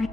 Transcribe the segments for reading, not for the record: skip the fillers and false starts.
Jai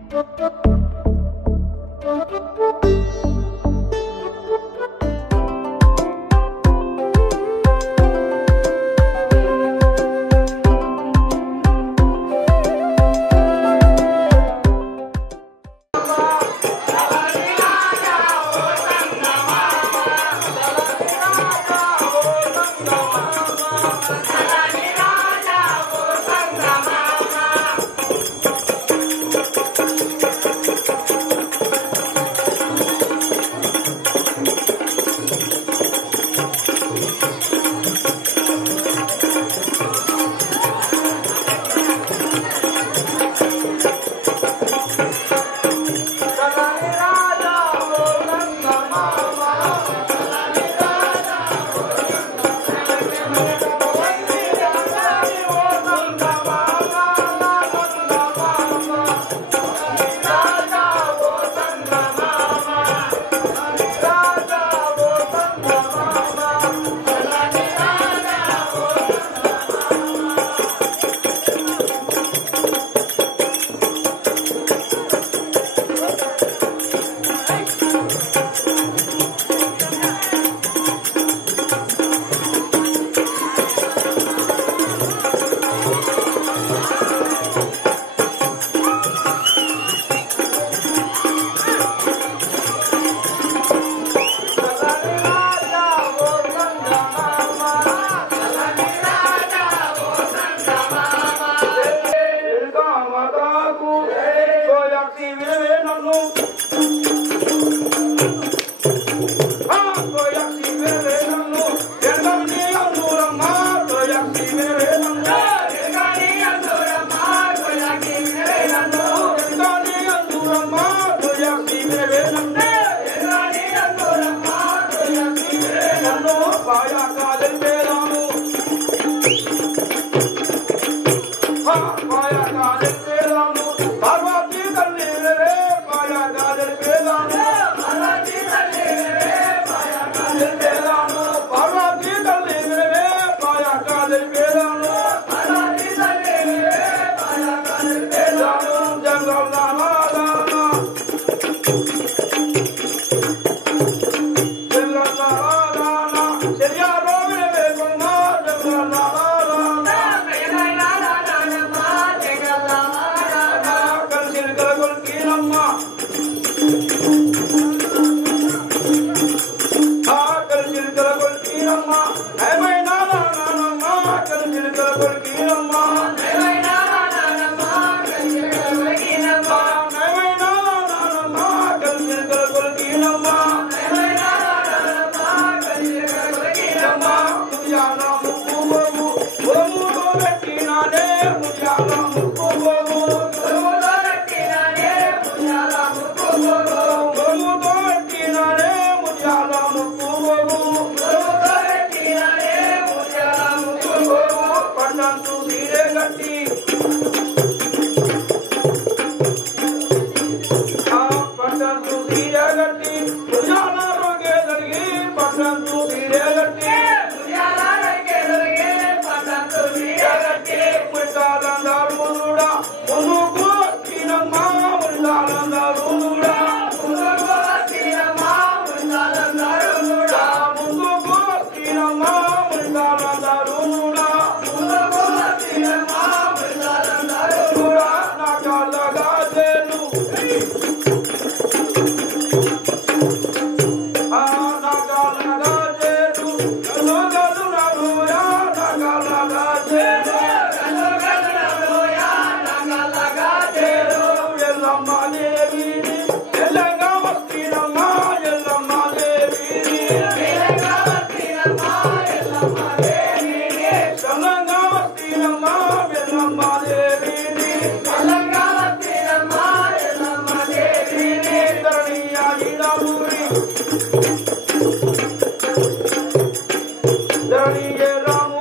Jai Ram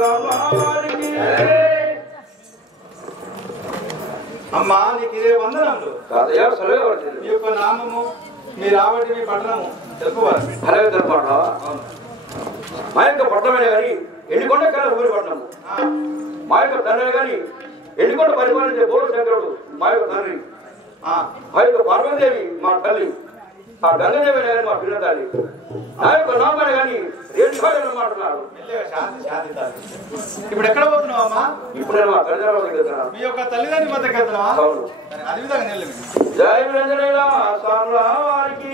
Ram అమ్మా నీకు ఇదే వందనములు. మీ యొక్క నామము, మీ రావటి, మీ పట్టణము తెలుపువారు. అలాగే తెలుపా మా యొక్క పట్టణమే కానీ ఎండికొండ కాలం ఊరి పట్టణము. మా యొక్క తండ్రి కానీ ఎండికొండ పరిపాలించే బోరు శంకరుడు మా యొక్క తండ్రి. మా యొక్క పార్వతీదేవి మా తల్లి. ఆ గంగదేవి కానీ మా పిల్ల తల్లి. నా యొక్క నామాన్ని కానీ రేణుకాయలు మాట్లాడు. ఇప్పుడు ఎక్కడ పోతున్నావు అమ్మా? ఇప్పుడు నేను మా తల్లిదండ్రుల దగ్గరికి వెళ్తున్నాను. మీ యొక్క తల్లిదండ్రుల వద్దకు వెళ్తున్నావా? అవును. అది విధంగా నిలబడి జయ విరంజనేలా సామ్రావారికి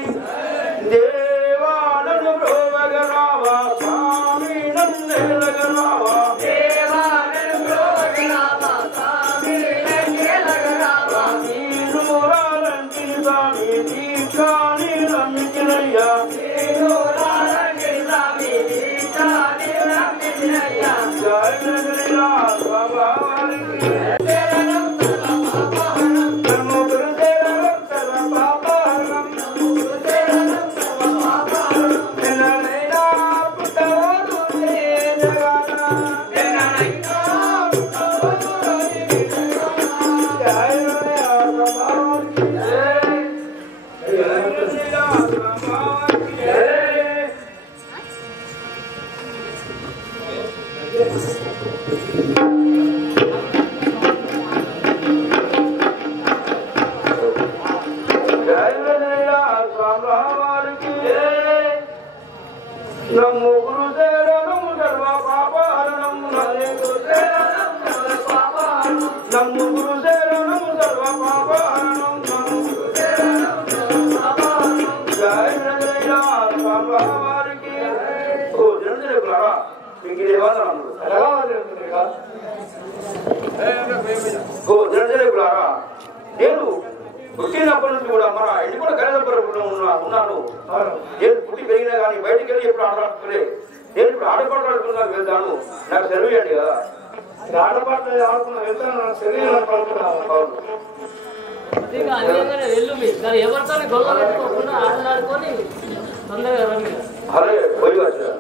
దేవానను బ్రోవగరావా స్వామి నందేలగరావా దేవానను బ్రోవగరావా స్వామి నందేలగరావా నీరురాలంటి స్వామి దీక్షాని రంకినయ్యా నీరురాలంటి స్వామి దీక్షాని రంకినయ్యా జయ విరంజనేలా సామ్రావారికి నమో గురుదేవనము సర్వ పాపహరణం నమో గురుదేవనము సర్వ పాపహరణం జయ జయ స్వామివారికి. ఓ జనజనకులారా మీకు దేవాలయములు. ఓ జనజనకులారా నేను పుట్టినప్పటి నుంచి కూడా మన ఇంటి కూడా కనపడకుండా ఉన్నాను. నేను పుట్టి పెరిగినా కానీ బయటికి వెళ్ళి ఎప్పుడు ఆడలే. నేను ఇప్పుడు ఆడపడాలనుకున్నా వెళ్తాను. నాకు సెలవు ఇవ్వండి కదా. ఆడపాటలు ఆడుకున్న వెళ్తాను. శరీరం పడుతున్నాను. ఎవరితో గొడవ పెట్టుకోకుండా ఆటలాడుకొని తొందరగా రండి. అరే పోయి వచ్చా.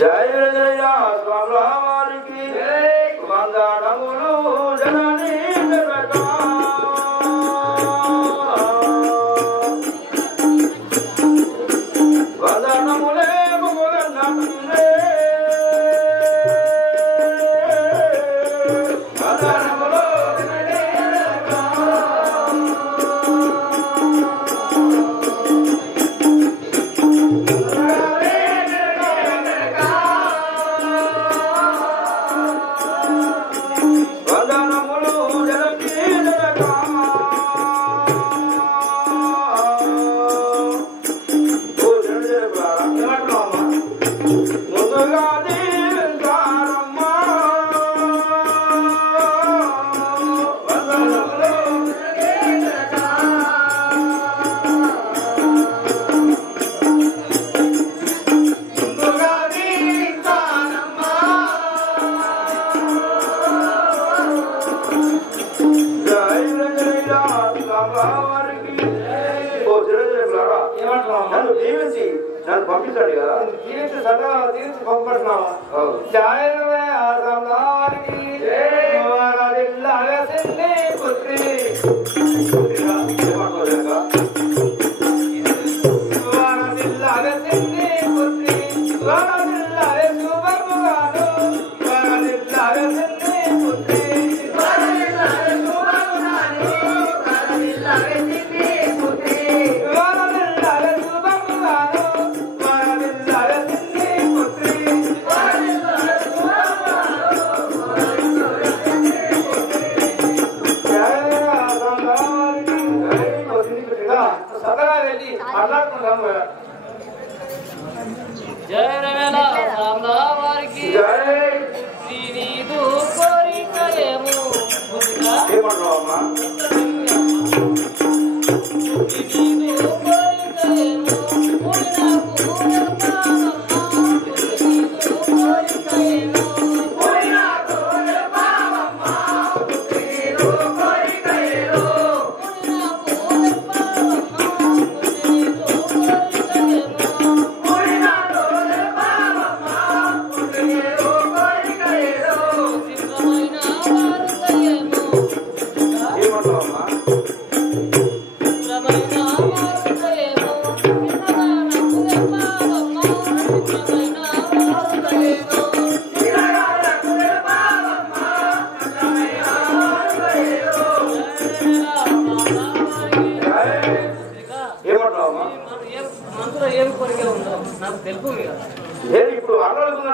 జయ జయ స్వామివారికి వందనములు జననీ వందనములే వందనములే వందనములు నన్ను దీవించి నన్ను పంపించాడు కదా. దీవించి సదా దీవించి పంపడుతున్నావా? పుత్రి జయ రవేల రామవారికి శ్రీనిధు కోరికయేము ఏమన్నావమ్మా? శ్రీనిధు కోరికయేము ఓ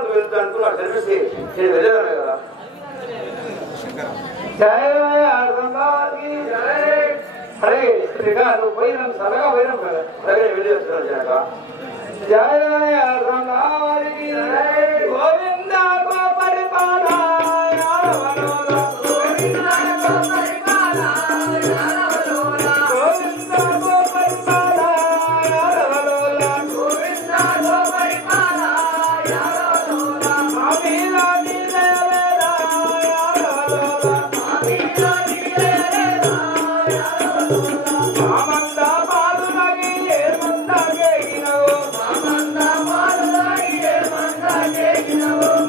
శ్రీకాంత్ వెళ్తాను నాకు తెలిసి నేను వెళ్ళేదాను కదా. అరే శ్రీకాంత్ పోయినాం సరగా పోయినాం కదా. అలాగే వెళ్ళి వస్తున్నాను జనక. జయ రంగారికి గోవింద గోపరిపాల గోవింద గోపరిపాల గోవింద గోపరిపాల గోవింద గోపరిపాల మామీలా నీదేవేరా మామీలా నీదేవేరా మామంద పాలునగి ఏమందగేగినవు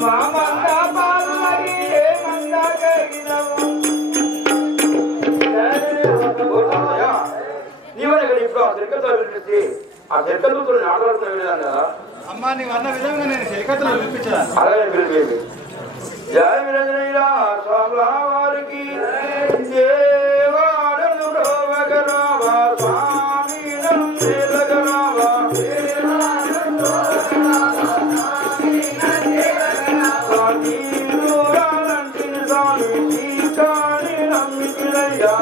మామంద పాలునగి ఏమందగేగినవు నీవనే కానీ ఇప్పుడు ఆ తిరుపతిలో పిలిపించి ఆ తిరుపతితో ఆటలాడుతూ వెళ్ళేదాను కదా. అమ్మా నీవు అన్న విధంగా నేను శిఖతలో పిలిపించాను. అలాగే పిలిపి జయ విరంజనీరా స్వాముల వారికి దేవాడను ప్రోవగరావా స్వామినం నిలగరావా నీరాలంటిని స్వామి చీకాని నమ్మికిరయ్యా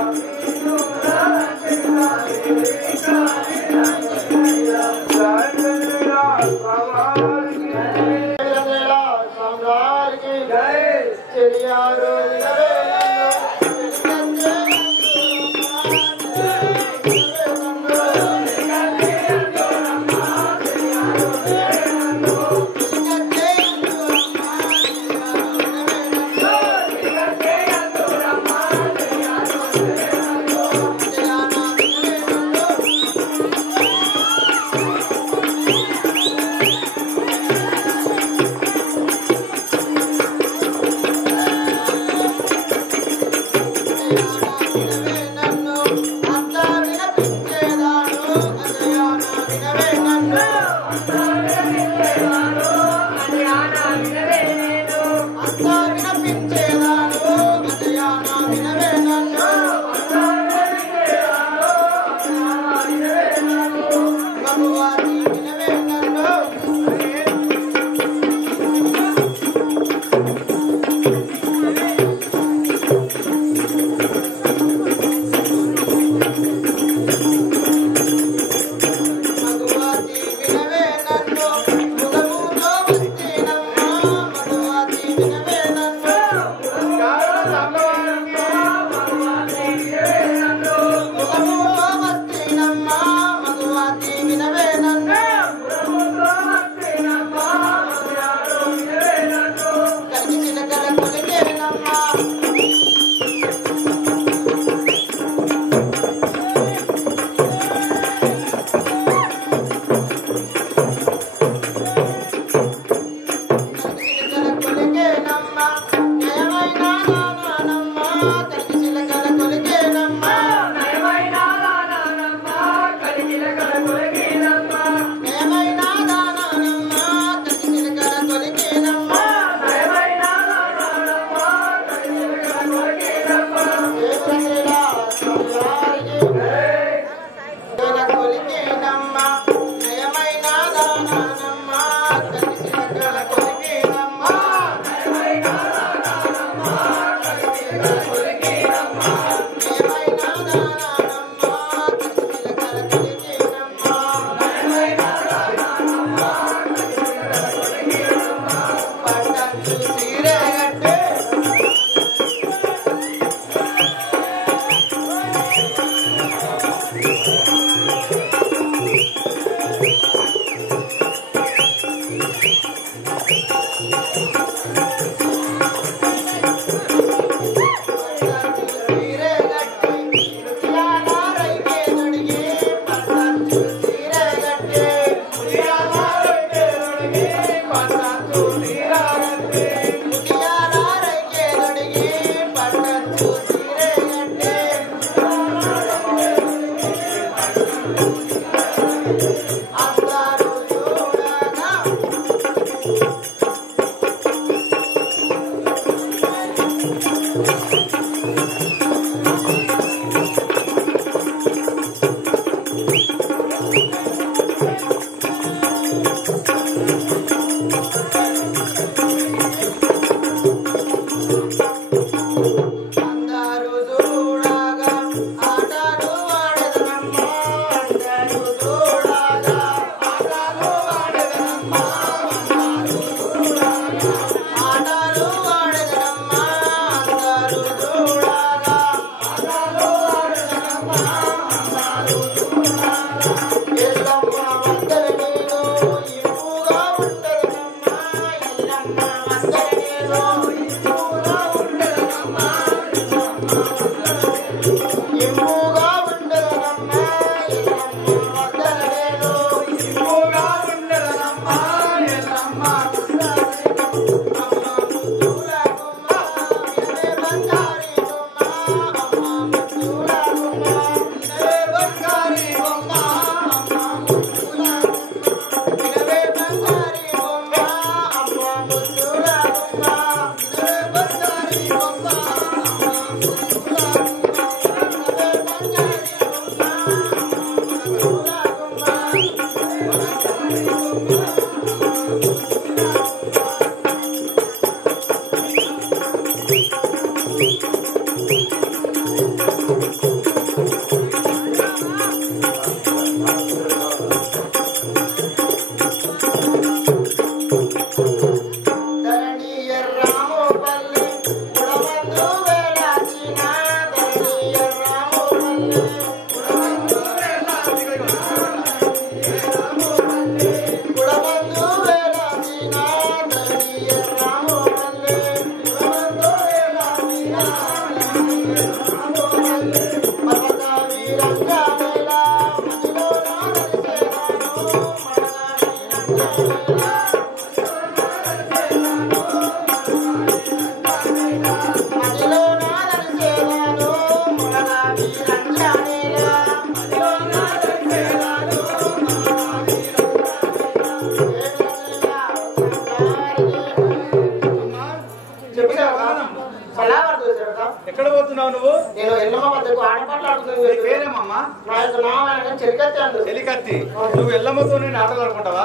ఎక్కడ పోతున్నావు నువ్వు? నేను ఎల్లమ్మ వద్దకు ఆటపాటలు ఆడుతున్నాను. పేరేమమ్మా? నా యొక్క నామం చెలికత్తి అందు. చెలికత్తి. నువ్వు ఎల్లమ్మతో నేను ఆటలు ఆడుకుంటావా?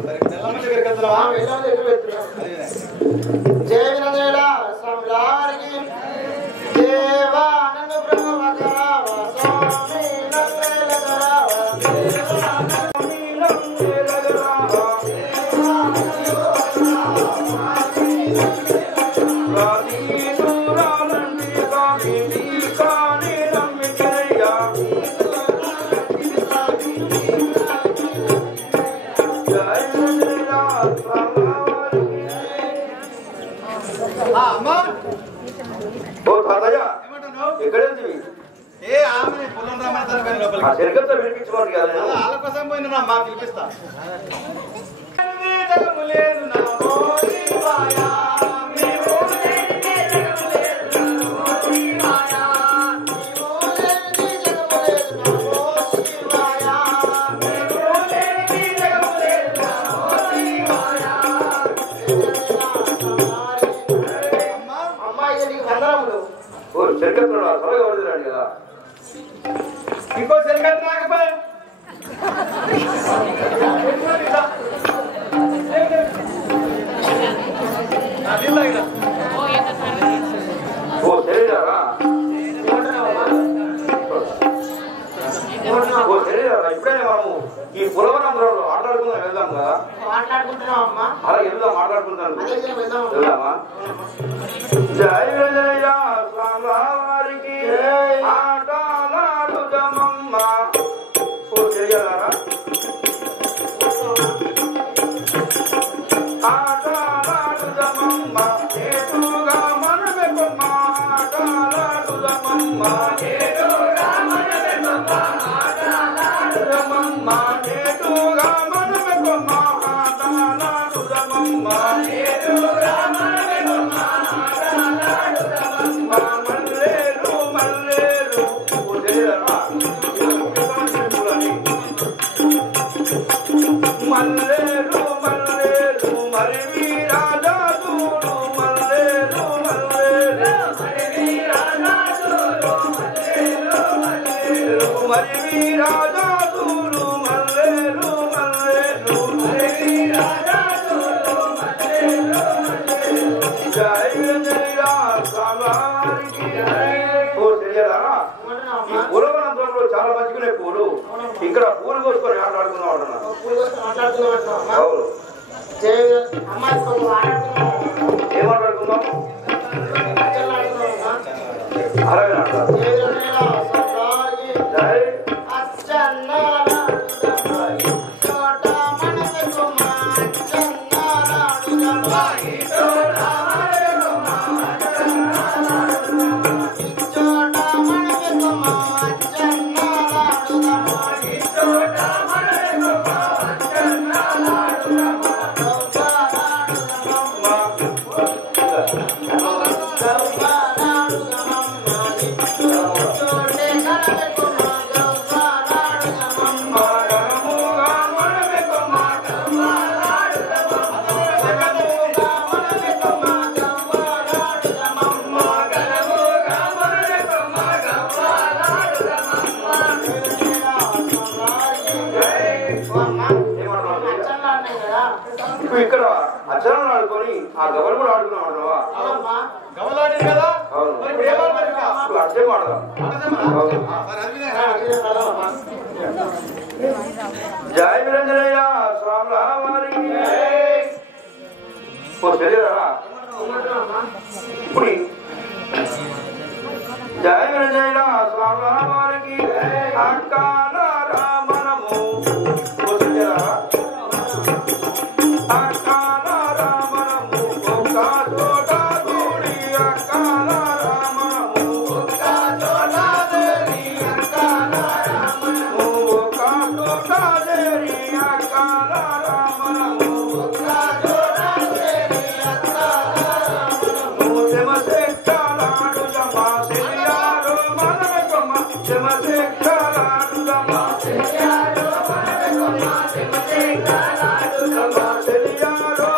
సరే, ఎల్లమ్మ దగ్గరికి వెళ్తున్నావా? ఎల్లమ్మ దగ్గర వెళ్తున్నాను. జయ వినదేల స్వామివారికి దేవా నన్ను బ్రహ్మవకరావా స్వామి నన్నేలగరావా దేవా స్వామి నన్నేలగరావా దేవా అమ్మా ఓ తాతయ్య ఏమంటున్నావు? ఎక్కడేంటి? ఏ ఆమె పొలం రమ్మని తన పైన లోపలికి. ఆ చెరుకతో వినిపించమని కాదు నేను. వాళ్ళ కోసం పోయినా మా పిలిపిస్తా. జగము లేదు నా మోదీవాయా, నీవు లేనిదే జగము లేదు నా మోదీవాయా, నీవు లేనిదే జగము లేదు నా మోదీవాయా, నీవు లేనిదే జగము లేదు నా మోదీవాయా. అమ్మా ఇది నీకు వందనములు. ఓ చెరుకతో త్వరగా వదిలేడు కదా. ఇంకో చెలికత్తి రాకపోయా? ఓ తెలియదారా? ఓ తెలియదారా? ఇప్పుడే మనము ఈ పులవరంధ్రంలో ఆటలాడుకుందాం వెళ్దాం కదా. మాట్లాడుకుంటున్నావు అమ్మా. అలా వెళ్దాం మాట్లాడుకుంటాను. అదే వెళ్దాం. వెళ్దామా? జయ జయ స్వామివారికి ఆటలాడుదమమ్మ. ఓ తెలియదారా? ఆటలాడుదమమ్మ ఏటుగా మనమే బొమ్మ. ఆటలాడుదమమ్మ ఏటుగా మనమే బొమ్మ. ఆటలాడుదమమ్మ ఏటుగా మనమే బొమ్మ. ఆటలాడుదమమ్మ ఏటుగా మనమే బొమ్మ. ఆటలాడుదమమ్మ మల్లేరు మల్లేరు. ఓ తెలియదారా? మల్లేరు మల్లేరు మరివి రాజా చూడు. మల్లేరు మల్లేరు మరివి రాజా చూడు. మల్లేరు మల్లేరు మరివి రాజా చూడు. మల్లేరు మల్లేరు మరివి రాజా చూడు. మల్లేరు మల్లేరు జయ జయ స్వామివారికి జయ. ఓ తెలియదారా? ఈ పూలవనంతరంలో చాలా మంచిగానే పూలు. ఇక్కడ పూలు కోసుకొని ఆటలాడుకుందాం అంటున్నారు. అవును. ఏం మాట్లాడుకుందాం? అలాగే ఆడతారు. జై Thank you. ఆడుకొని ఆ గవలు కూడా ఆడుకున్నాం అంటావా? అవునమ్మా. గమలాడింది కదా అవును. మరి ఇప్పుడు ఏమాడతారు ఇంకా? ఇప్పుడు అర్థం ఆడదాం. జయ విరంజనయ్య స్వాముల వారికి తెలియదా? ఇప్పుడు జయ విరంజనయ్య స్వాముల వారికి అక్కాల రామనము తెలియదా? అక్కాల రామనము ఒక్క చోట కూడి అక్కాల రామనము ఒక్క చోట దేవి అక్కాల రామనము ఒక్క చోట దేవి అక్కాల రామనము ఒక్క చోట దేవి అక్కాల రామనము శమశెక్కలాడు జమా తెలియారో మనకమ శమశెక్కలాడు జమా తెలియారో మనకమ శమశెక్కలాడు జమా తెలియారో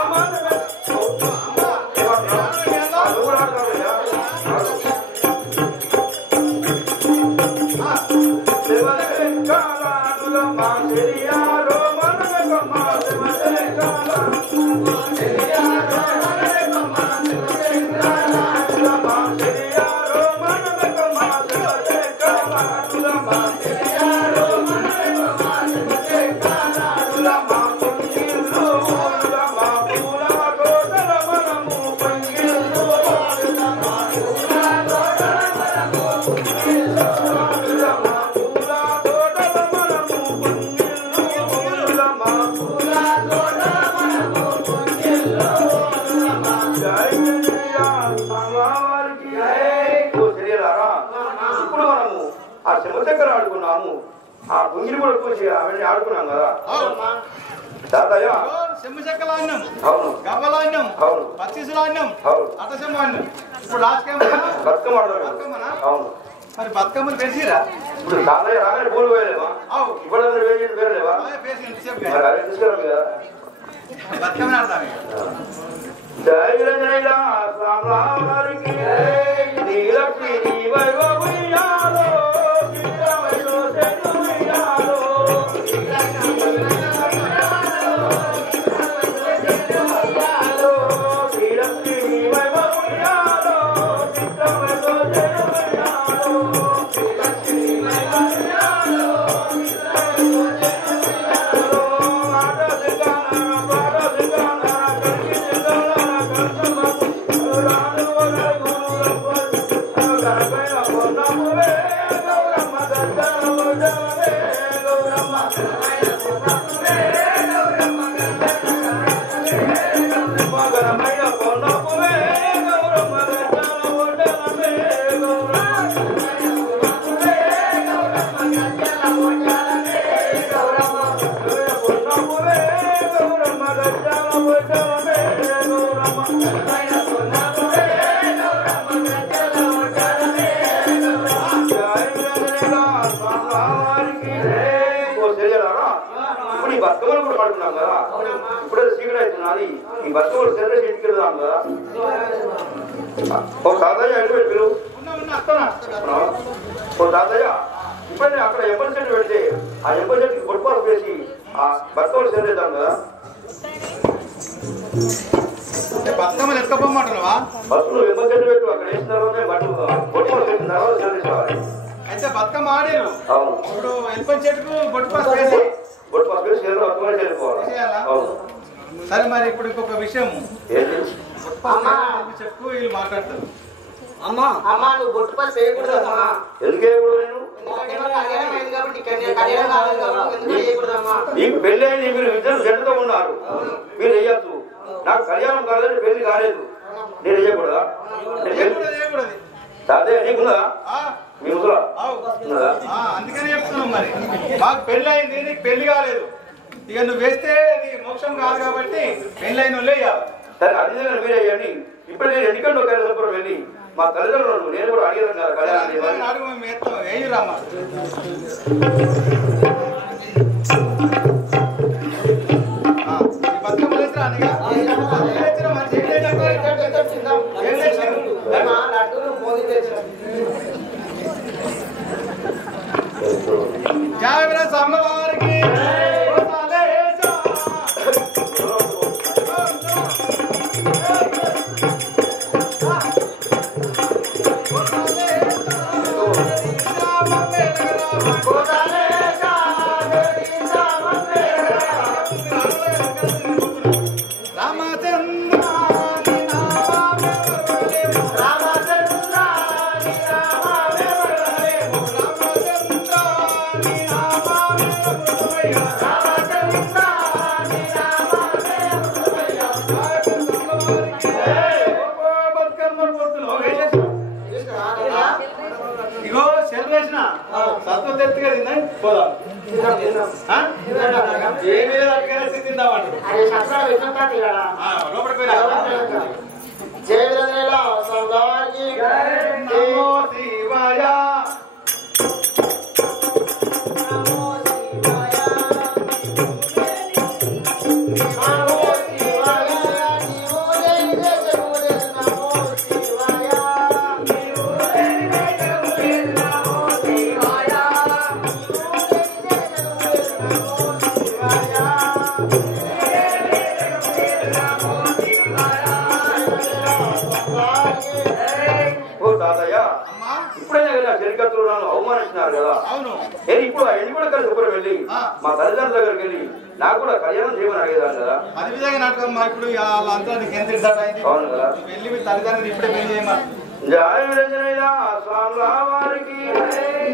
ఇప్పుడు మనము ఆ శివశంకర్ ఆడుకున్నాము, ఆ పుంగిని కూడా కూర్చి అవన్నీ ఆడుకున్నాం కదా తాతయ్య. చెమ్మచెక్కలాన్నం, అవును గవ్వలాన్నం, అవును పచ్చిసులాన్నం, అవును అట్టసెమ్మాన్నం. ఇప్పుడు లాస్ట్కేమో బతుకమ్మ ఆడదాం. బతుకమ్మనా? అవును. మరి బతుకమ్మలు పెంచిరా? ఇప్పుడు తాతయ్య రాగానే పూలు పోయలేవా? అవు ఇప్పుడు అందరూ వేసి వేయలేవా? మరి అవి తీసుకురాము కదా. బతుకమ్మని ఆడతాం ఇక. జయ విరంజనయ్య స్వాముల వారికి నీలక్ష్మి నీ వైభవ ఉయ్యాలో చిత్రమయో చెడు ఉయ్యాలో నీలక్ష్మి నీ వైభవ ఉయ్యాలో చిత్రమయో చెడు ఉయ్యాలో నీలక్ష్మి నీ వైభవ ఉయ్యాలో చిత్రమయో చెడు ఉయ్యాలో ఇప్పుడు ఈ బతుకమ్మలు కూడా పడుతున్నాం కదా, ఇప్పుడు సీక్రెట్ అవుతున్నది. ఈ బతుకమ్మలు సరే ఇంటికి వెళ్దాం కదా. ఓ తాతయ్య ఎటు పిలువు. ఓ తాతయ్య ఇప్పుడే అక్కడ ఎంపల్ చెట్టు పెడితే ఆ ఎంపల్ చెట్టుకి పొట్టుపాలు వేసి ఆ బతుకమ్మలు సేరేద్దాం కదా. బతుకమ్మలు ఎత్తుకపోమంటున్నావా? ఫస్ట్ నువ్వు ఎంపల్ చెట్టు పెట్టు, అక్కడ వేసిన తర్వాత పొట్టుపాలు పెట్టిన తర్వాత సేరేసుకోవాలి. అయితే బతుకమ్మ ఆడారు. అవును. ఇప్పుడు ఎల్పన్ చెట్టుకు బొట్టుపాస్ వేసి పొట్టుపాలు వేసి బతుకమ్మలు చేరుకోవాలి. అవును. సరే మరి ఇప్పుడు ఇంకొక విషయం, ఏంటి? చెప్పుకు వీళ్ళు మాట్లాడతారు. అమ్మా అమ్మా నువ్వు బొట్టుపల్లి చేయకూడదమ్మా. ఎందుకే నేను నీకు పెళ్లి అయింది, మీరు ఇద్దరు జంటతో ఉన్నారు, మీరు వేయచ్చు. నాకు కళ్యాణం కాలేదు, పెళ్లి కాలేదు, నేను వేయకూడదా? అదే నీకున్నదా? మీ ముసలా ఉన్నదా? అందుకని చెప్తున్నాం. మరి మాకు పెళ్లి అయింది, నీకు పెళ్లి కాలేదు, ఇక నువ్వు వేస్తే నీ మోక్షం కాదు కాబట్టి పెళ్లి అయిన వాళ్ళే ఇవ్వాలి. సరే అది మీరే వేయండి. ఇప్పుడు నేను ఎన్నికంటే ఒక సంవత్సరం వెళ్ళి మా తల్లిదండ్రులు నేను కూడా అడిగాను కదా కళ్యాణం అడుగు మేము ఎత్తాం వేయురామ్మా. బతుకమ్మ వేసిరా అన్నగా? మంచి ఏం చేసినారు? జాగ్రత్త స్వామివారికి తిన్నా సత్వ తెత్తిగా తిన్నా పోదాం ఏమీ లేదు తిందామంట లోపలికి పోయినా నమో శివాయ అవమానిస్తున్నారు కదా. అవును. ఇప్పుడు ఆ ఎన్ని కూడా కలిసి ఒకరు వెళ్ళి మా తల్లిదండ్రుల దగ్గరికి వెళ్ళి నాకు కూడా కళ్యాణం చేయమని అడిగేదాన్ని కదా. అది విధంగా నాటకం ఇప్పుడు వాళ్ళంతా నీకు ఎంత ఇద్దాట అవును కదా. వెళ్ళి మీ తల్లిదండ్రులు ఇప్పుడే పెళ్లి చేయమని జయ రజనయ్య స్వాముల వారికి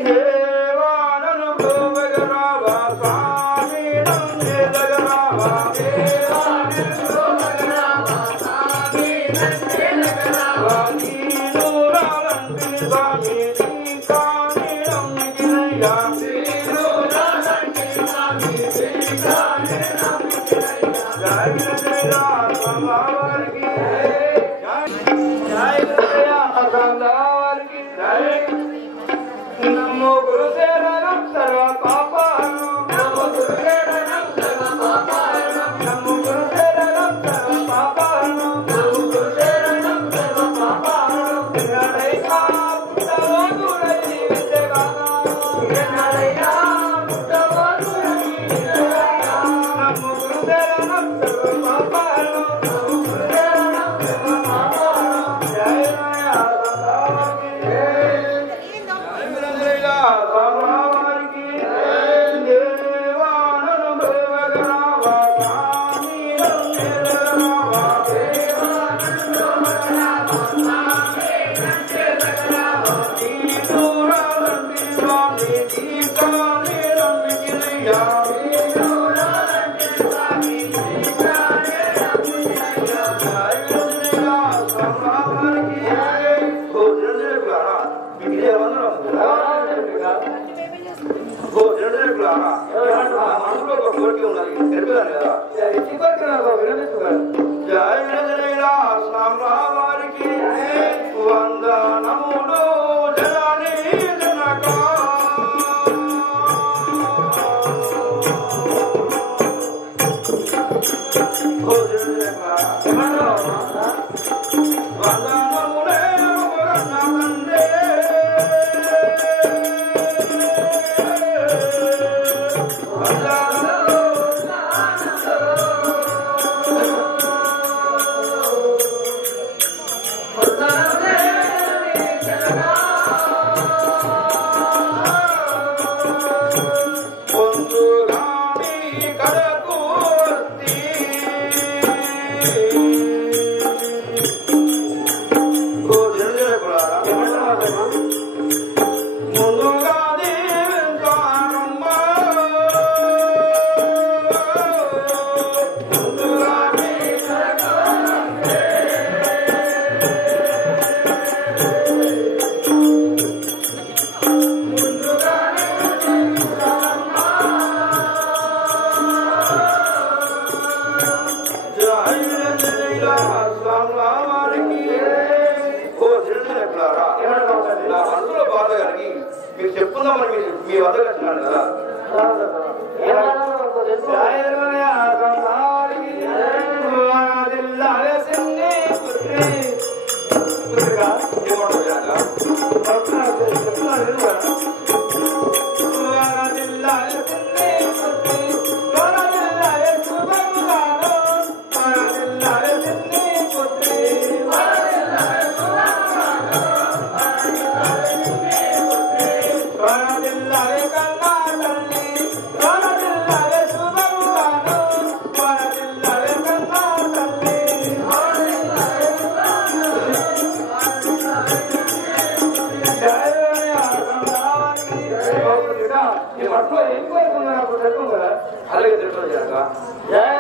దేవానను గోవగరావా స్వామి నందే జగరావా దేవానను గోవగరావా స్వామి నందే జగరావా నీనూరాలంటి స్వామి దీకాని నమ్మికినయ్యా నీనూరాలంటి స్వామి దీకాని నమ్మికినయ్యా జయ రజనయ్య స్వాముల వారికి నమో గురుదేవనం సర్వ పాపాను నమో గురుదేవనం సర్వ పాపాను నమో గురుదేవనం సర్వ పాపాను నమో గురుదేవనం సర్వ పాపాను నరైనా పుట్టవో గురై విజయగానా నరైనా పుట్టవో గురై విజయగానా నమో గురుదేవనం సర్వ పాపాను నమో గురుదేవనం సర్వ పాపాను జయ వందనములు జననీ జనకా మీరు చెప్పుకుందామని మీ వద్దకు వచ్చినాను కదా. అలాగే తెలుసు జయ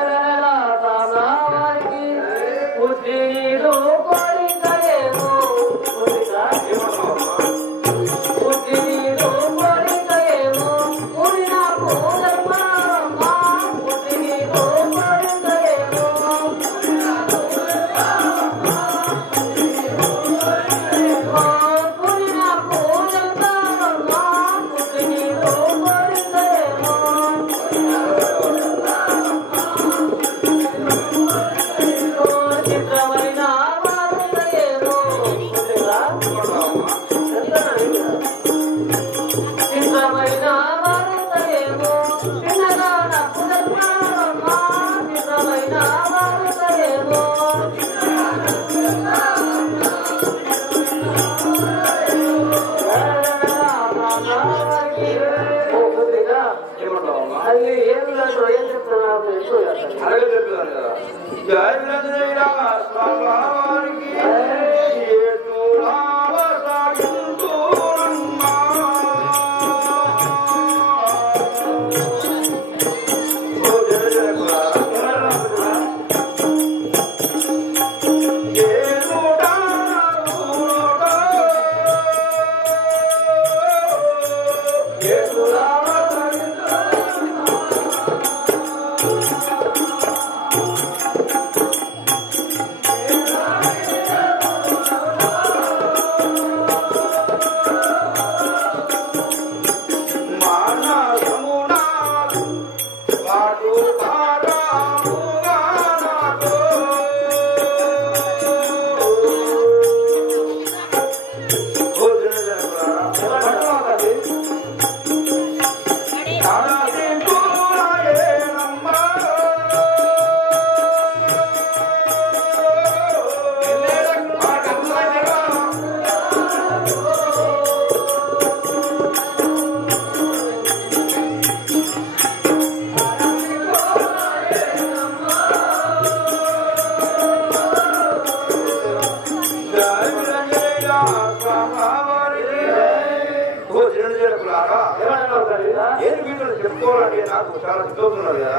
ఏది వీటిని చెప్పుకోవాలంటే నాకు చాలా సిద్ధవుతున్నారు కదా.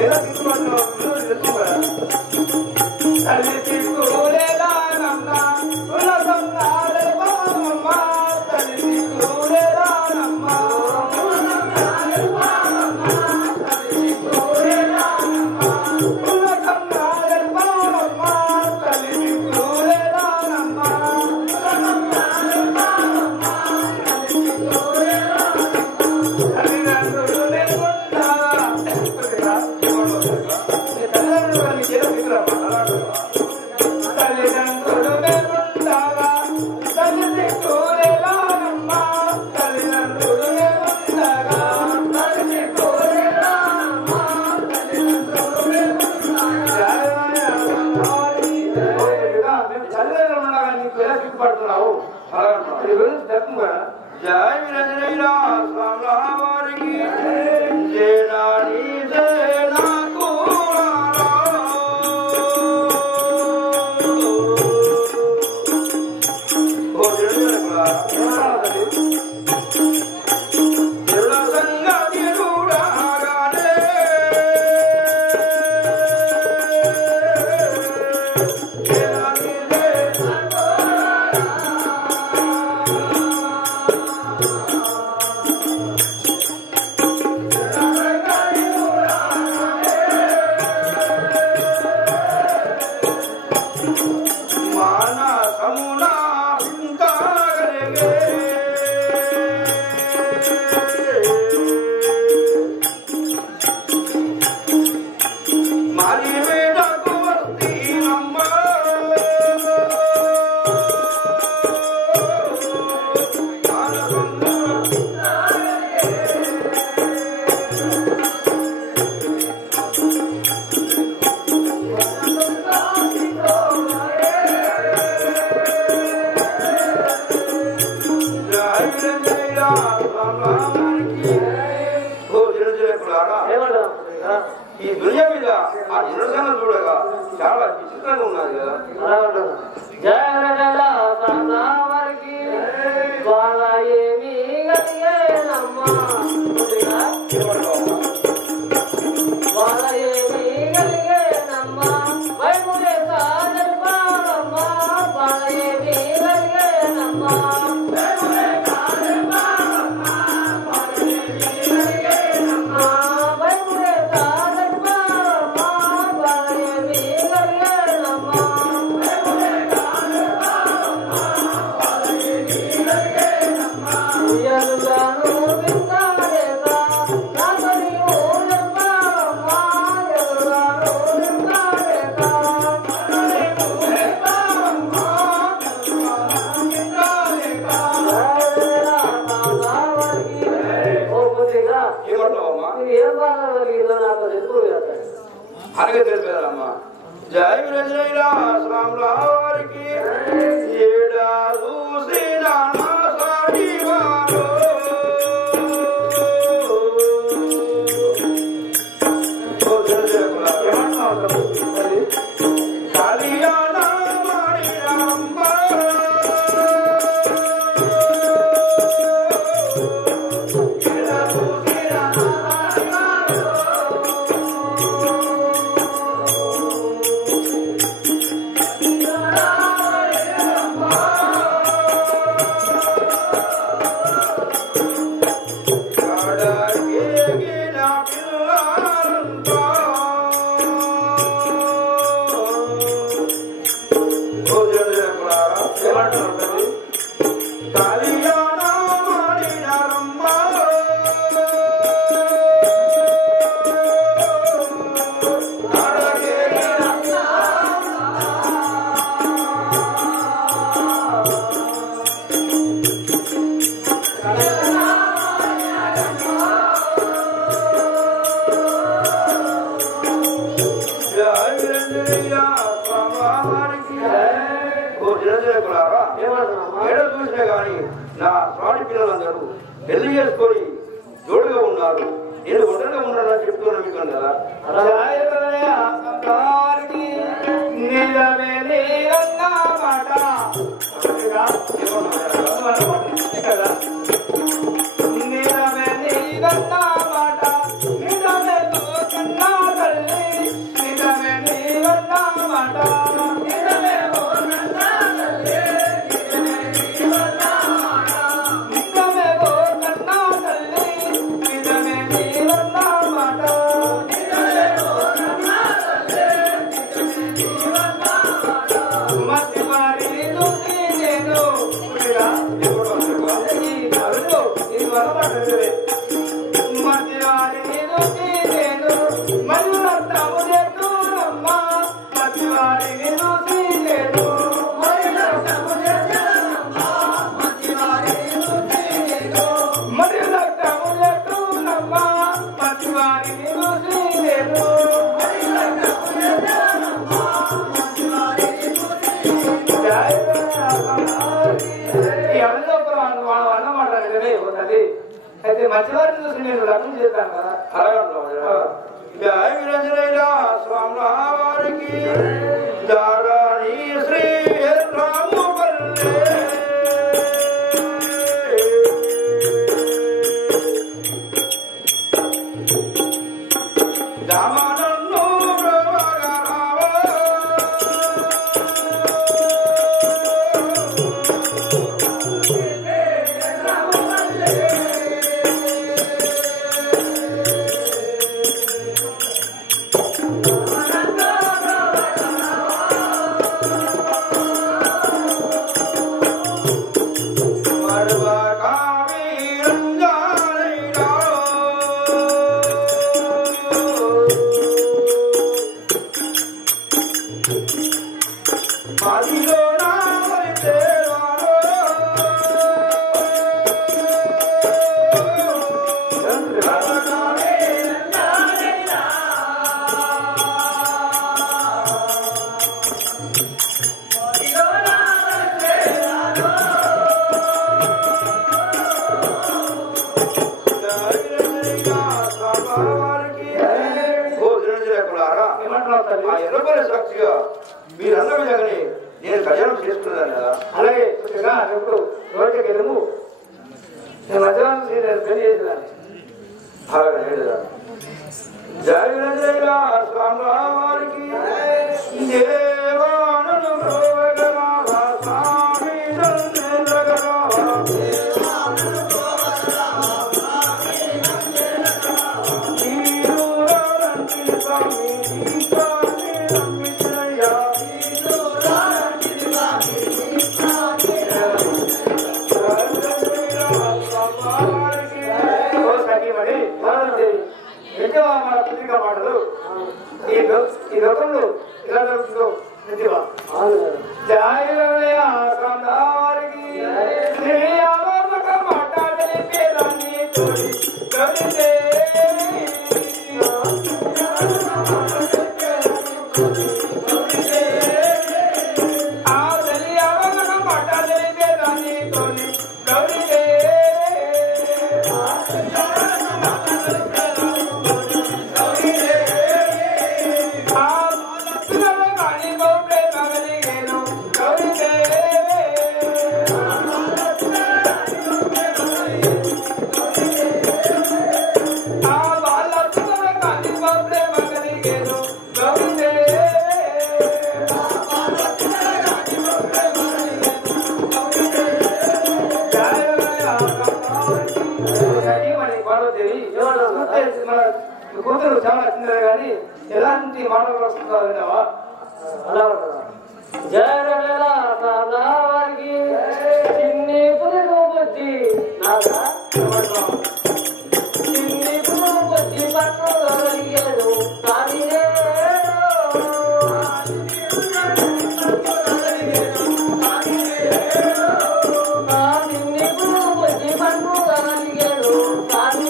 ఎలా పడుతున్నావు జయ విరంజన వారికి జయనాని జయనాకు ఈ దునియా మీద ఆ నిరసన చూడగా చాలా విచిత్రంగా ఉన్నది కదా. జయవారికి వాళ్ళ ఏమి కలిగేనమ్మా వాళ్ళ ఏమి కలిగేనమ్మా వైపులే కాదమ్మా వాళ్ళ ఏమి కలిగేనమ్మా అలాగే తెలిపేదమ్మా. జయ విరంజన స్వాముల వారికి ఏడాదు చూసినా కానీ నా స్వామి పిల్లలందరూ పెళ్లి చేసుకొని జోడుగా ఉన్నారు. నేను ఒంటరిగా ఉన్నానని చెప్తున్నాను మీకు కదా. మంచి వారిని చూసి నేను లగ్నం చేస్తాను కదా. అలాగే ఉంటాం. జయ విరంజనయ్య స్వామి వారికి జాగాని శ్రీ రాము పల్లె దామానన్ను సాక్షిగా మీరన్న విధంగానే నేను కళ్యాణం చేస్తున్నాను కదా. అలాగే ఇప్పుడు రోడ్డుకి వెళ్ళము నేను మధ్యాహ్నం పెళ్లి చేసేదాన్ని. జయ విరంజనయ్య స్వామి వారికి దేవానను స్వామి మన పత్రికా మాటలు ఈ లోకంలో ఇలా జరుగుతుందో నిజమా? వారికి మాట్లాడేదాన్ని మాట్లాడేదాన్ని కూతురు చాలా చిన్నది కానీ ఎలాంటి మాటలు వస్తుందో విన్నావా? అలా వారికి చిన్ని పురుగు బుద్ధి చిన్ని పురుగు బుద్ధి పట్టుకోగలిగాడు కానీ చిన్ని పురుగు బుద్ధి పట్టుకోగలిగాడు కానీ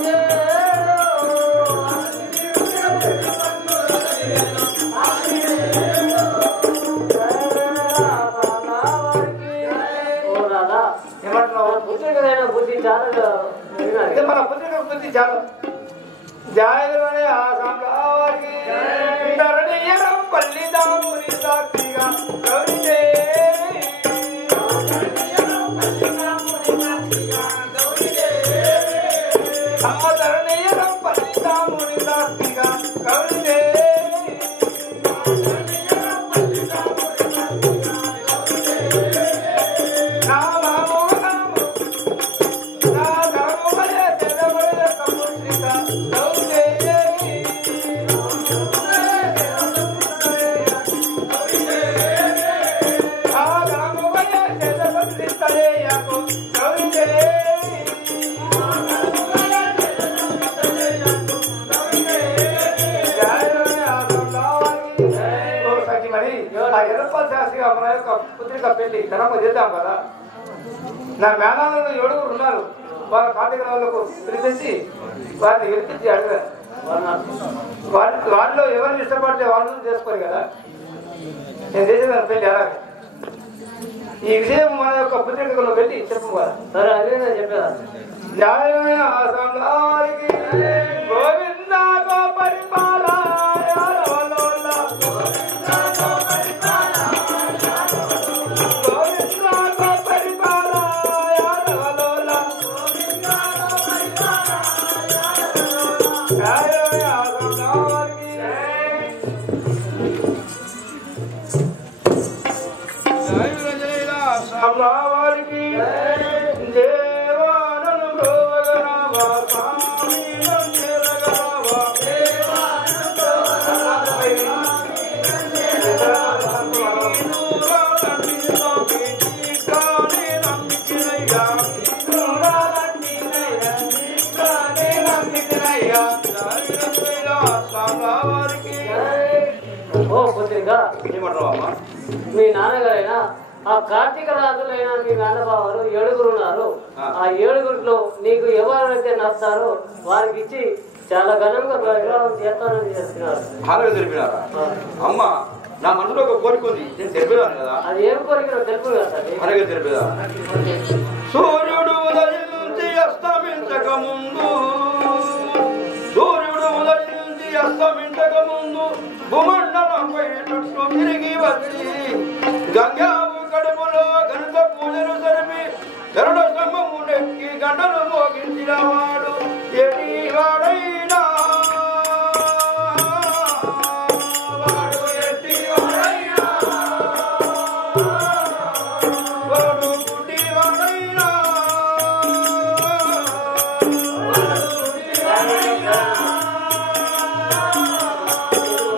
బుద్ధి చాలా మన బుద్ధి చాలా జాయని ఆ సంభావానికి పల్లిదాముని సాక్షిగా ఆదరణీయం పల్లిదాముని సాక్షిగా కవితే మన యొక్క పుత్రిక పెళ్లి ఘనంగా చేద్దాం కదా. నా మేళాలలో 7 ఉన్నారు. వాళ్ళ కార్తీక వాళ్ళకు పిలిపించి వారిని వెలిపించి అడిగారు. వాళ్ళలో ఎవరిని ఇష్టపడితే వాళ్ళని చేసుకోరు కదా. నేను చేసేదాన్ని పెళ్లి అలాగే. ఈ విషయం మన యొక్క పుత్రికలో పెట్టి చెప్పు కదా. సరే అదే నేను చెప్పేదాన్ని. గోవింద గోపరిపాల వారికి దేవానను భోగరావా స్వామి జరగరావా ఓ పుత్రిక, ఏమంటావా? మీ నాన్నగారైనా ఆ కార్తీక రాజులైన మీ నాన్నబావారు 7 ఉన్నారు. ఆ 7 నీకు ఎవరైతే నచ్చారో వారికి ఇచ్చి చాలా ఘనంగా వివాహం చేస్తానని చేస్తున్నారు. హారగా తెలిపినారా? అమ్మ, నా మనసులో ఒక కోరిక ఉంది, నేను తెలిపేదాను కదా. అది ఏం కోరికలో తెలుపు కదా తల్లి. హారగా తెలిపేదా? సూర్యుడు ఉదయించి అస్తమించక ముందు, సూర్యుడు ఉదయించి అస్తమించక ముందు భూమండలంపై చుట్టూ తిరిగి వచ్చి గంగావు కడుపులో గణిత పూజలు జరిపి గరుడ స్తంభము నెక్కి గంటలు మోగించిన వాడు ఎటి వాడైనా వాడు ఎట్టి వాడైనా వాడు గుడ్డి వాడైనా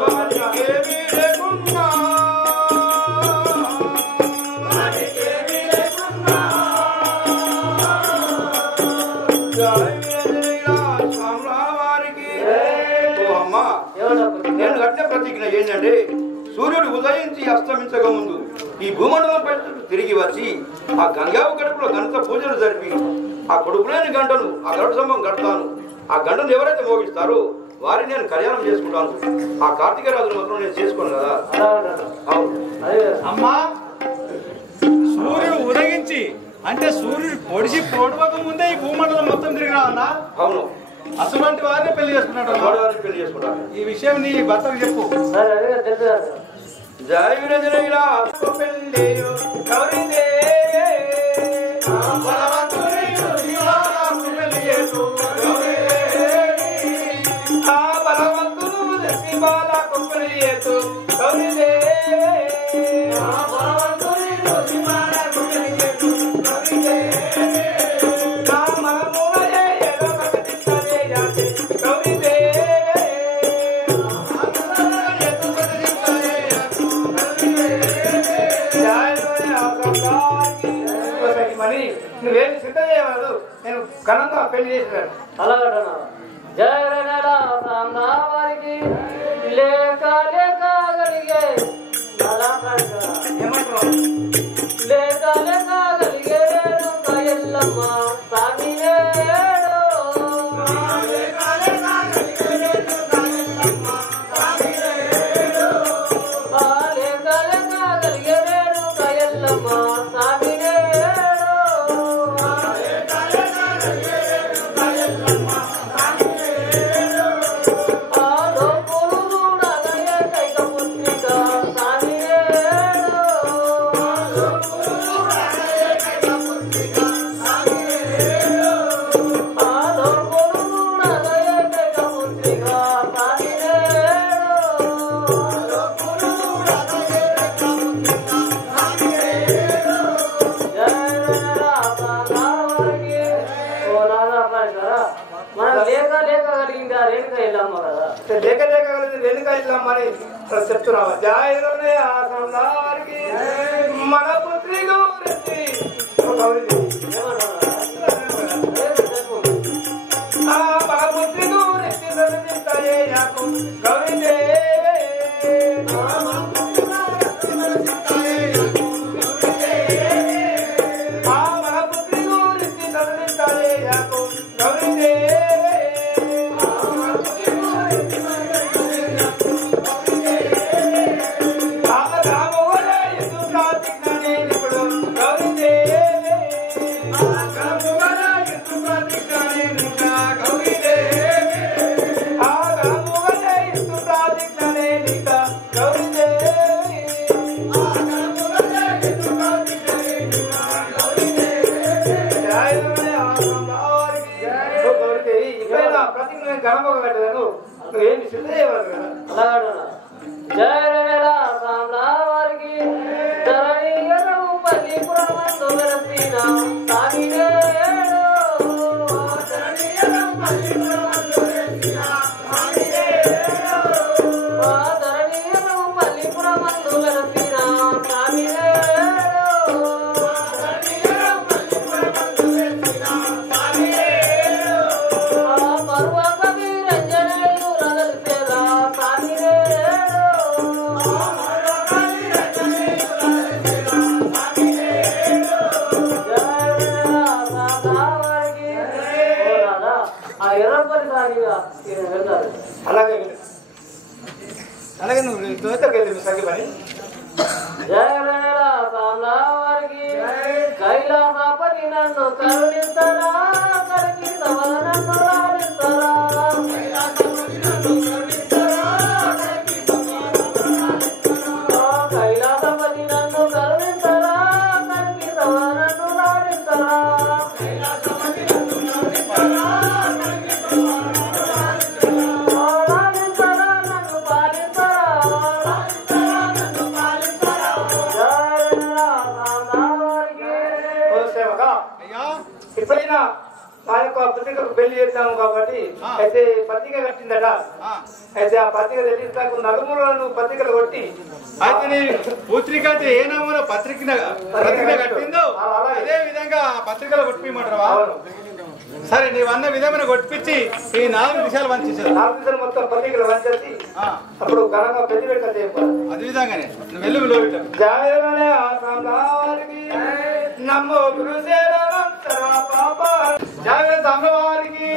వాడికేమీ లేకున్నా నేను కట్టిన ప్రతిజ్ఞ ఏంటంటే సూర్యుడు ఉదయించి అస్తమించక ముందు ఈ భూమండలంపై తిరిగి వచ్చి ఆ గంగావు కడుపులో గణిత పూజలు జరిపి ఆ కొడుకులేని గంటను ఆ గరుడ స్తంభం కడతాను. ఆ గంటను ఎవరైతే మోగిస్తారో వారిని నేను కళ్యాణం చేసుకుంటాను. ఆ కార్తీక రాజును మాత్రం నేను చేసుకోను కదా. అవును. అమ్మా, సూర్యుడు ఉదయించి అంటే సూర్యుడు పొడిచి పొడవక ముందే ఈ భూమండలం మొత్తం తిరిగినా అన్నా. అవును, అటువంటి వారిని పెళ్లి చేసుకున్నాడు. గోడవారిని పెళ్లి చేసుకుంటాను. ఈ విషయం నీ భర్తకు చెప్పు. సరే అదే తెలుసు కదా. జై విరజనైలా పెళ్లి గౌరీదే నువ్వేమి సిద్ధం చేయవాడు, నేను ఘనంగా పెళ్లి చేసినాను. అలాగటనా? జయ వారికి లేక లేక కలిగే ఏమంటున్నావు? లేక లేక కలిగే ఎల్లమ్మ స్వామి లేక లేక వెనుక వెళ్ళామని చెప్తున్నావా? జాయిలోనే ఆసందారికి మన పుత్రి గౌరీ మన పుత్రి గౌరీ గౌరీ కట్టదాను నువ్వేమి సిద్ధ చేయవాలి కదా అలాగా జయ రామలా వారికి తరణీయరవు పల్లిపురమందు వెలసిన సాగినేడు తరణీయరవు పల్లిపురమందు వెలసిన సాగినేడు తరణీయరవు పల్లిపురమందు వెలసిన సాగినేడు తరణీయరవు పల్లిపురమందు వెలసిన సాగినేడు పర్వక వీరంజనేయు రదల్సేదా సాగినేడు అలాగే అలాగే నువ్వు దోతకెళ్ళి సగి పని వారికి కైలాసపతి నన్ను కరుణించరా కరుణించవల నన్ను రాణించరా కైలాసపతి నన్ను కరుణించరా కరుణించవల నన్ను రాణించరా ఇప్పుడైనా నా యొక్క పత్రికకు పెళ్లి చేస్తాము కాబట్టి అయితే పత్రిక కట్టిందట అయితే ఆ పత్రిక తెలియదు నలుమూలను పత్రికలు కొట్టి అయితే నీ పుత్రిక అయితే ఏ నామూల పత్రిక కట్టిందో అదే విధంగా పత్రికలు కొట్టిమంటారా సరే నీవన్న విధమైన కొట్టించి ఈ 4 విషయాలు వంచేసారు 4 విషయాలు మొత్తం పత్రికలు వంచేసి అప్పుడు ఘనంగా పెళ్లి పెట్టాలి అది విధంగానే నువ్వు వెళ్ళు లోవిట నమ్మో గురు జాగ్రత్త అమ్మవారికి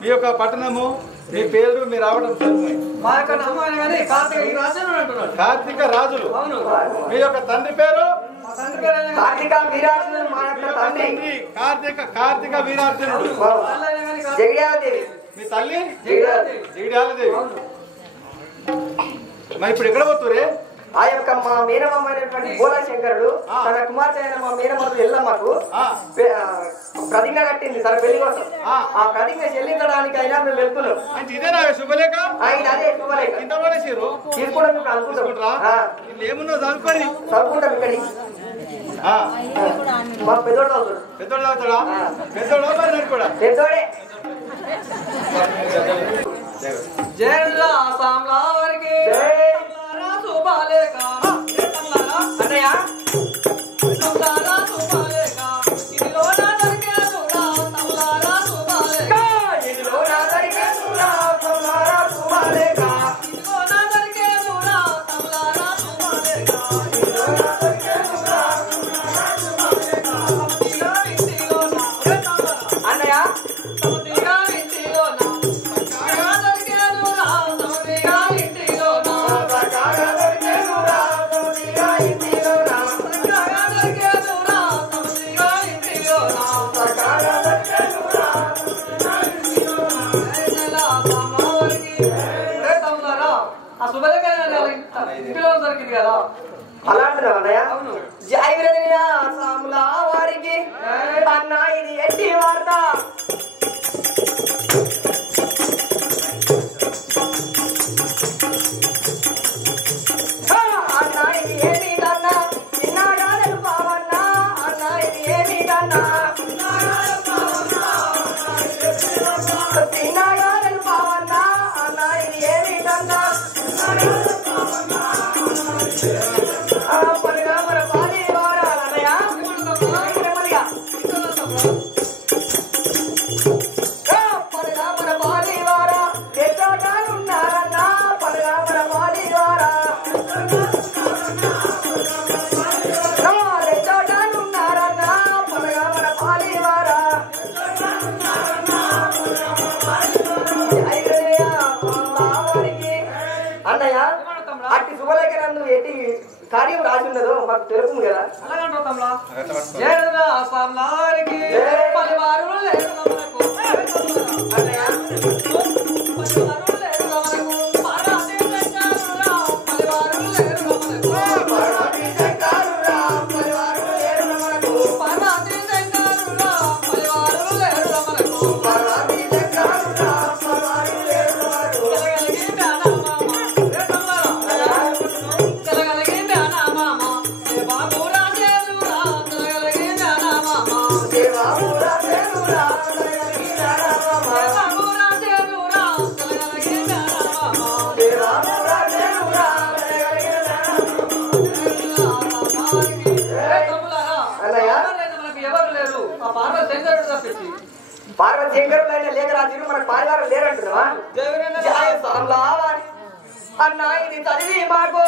మీ యొక్క పట్టణము మీ పేరు మీరు రావడం కార్తీక రాజులు మీ యొక్క తండ్రి పేరు కార్తీక వీరార్జునుడు కార్తీక వీరార్జునుడు మీ తల్లి జగదాదేవి. జగడాలదేవి. మరి ఇప్పుడు ఎక్కడ పోతురే? ఆ యొక్క మా మేనమామైనటువంటి బోలాశంకరుడు తన కుమార్తె అయిన మా మేనమాత ఎల్లమ్మకు ప్రతిజ్ఞ కట్టింది తన పెళ్లి కోసం. ఆ ప్రతిజ్ఞ చెల్లించడానికి అయినా మేము వెళ్తున్నాం. అంటే ఇదేనా శుభలేఖ? ఆయన అదే శుభలేఖ ఇంత పడేసారు తీసుకోవడం మీకు అనుకుంటారా? ఏమున్నా చదువుకొని చదువుకుంటాం ఇక్కడి మా పెద్దోడు చదువుతాడు. పెద్దోడు చదువుతాడా? పెద్దోడు మరి కూడా పెద్దోడే. జయలా సామ్లా వారికి శుభలేఖ అన్నయ్య తమలారా శుభలేఖ ఇదిలో నా దొరికేదురా తమలారా శుభలేఖ ఇదిలో నా దొరికేదురా తమలారా శుభలేఖ ఇదిలో నా దొరికేదురా తమలారా శుభలేఖ ఇదిలో నా దొరికేదురా తమలారా శుభలేఖ ఇంటిలో అన్నయ్య తమదిగా ఇంటిలో నా దొరికేదురా తమదిగా ఇంటిలో నా సకాగా దొరికేదురా తమదిగా ఇంటిలో నా సకాగా దొరికేదురా తమదిగా ఇంటిలో నా సకాగా దొరికేదురా జయలా సామ్లా వారికి తమలారా ఆ శుభలేఖ ఇంటిలో దొరికింది కదా. అలాంటిదా అన్నయ్య? అవును. జైవిరదిన సాముల వారికి అన్న ఇది ఎట్టి వార్త. అన్న ఇది ఏమి కన్నా చిన్నగాలను పావన్న. అన్న ఇది ఏమి కన్నా చిన్నగాలను పావన్న. అన్న ఇది ఏమి కన్నా పనిగా మన పాలి వారాలన్నయ్య. నెమ్మదిగా. పనిగా మన పాలి వారా ఎచ్చోటాలున్నారన్న. పనిగా మన పాలి వారా ఎచ్చోటాలున్నారన్న. పనిగా మన పాలి వారా అన్నయ్య అట్టి శుభలేఖ నందు ఎట్టి కార్యం రాసి ఉన్నదో మాకు తెలుపు కదా. అలాగంటావు తమ్ముడా. జయలా సామ్లా వారికి పరివారు లేదు మనకు. అన్నయ్య పరివారు లేదు మనకు. పార్వతీ శంకరురా పరివారు లేదు మనకు. పార్వతీ శంకరురా పరివారు లేరు మనకు. పార్వతీ శంకరురా పరివారు లేదు మనకు. పార్వతీ శంకరురా పరివారు లేరు మనకు. కలగలిగి జ్ఞానమామ రే తమ్ముడా. కలగలిగి జ్ఞానమామ రే బాబురా చేరురా. కలగలిగి జ్ఞానమామ దేవాపురా చేరురా దయగలిగి నారామ. బాబురా చేరురా. కలగలిగి జ్ఞానమామ దేవాపురా చేరురా దయగలిగి అన్నయ్య మనకు ఎవరు లేరు. ఆ పార్వతి శంకరుడు తప్పించి పార్వతీ శంకరులైన లేఖ రాజులు మనకు పరివారం లేరంటున్నావా? జయ సామ్లా వారి అన్న ఇది చదివి మాకు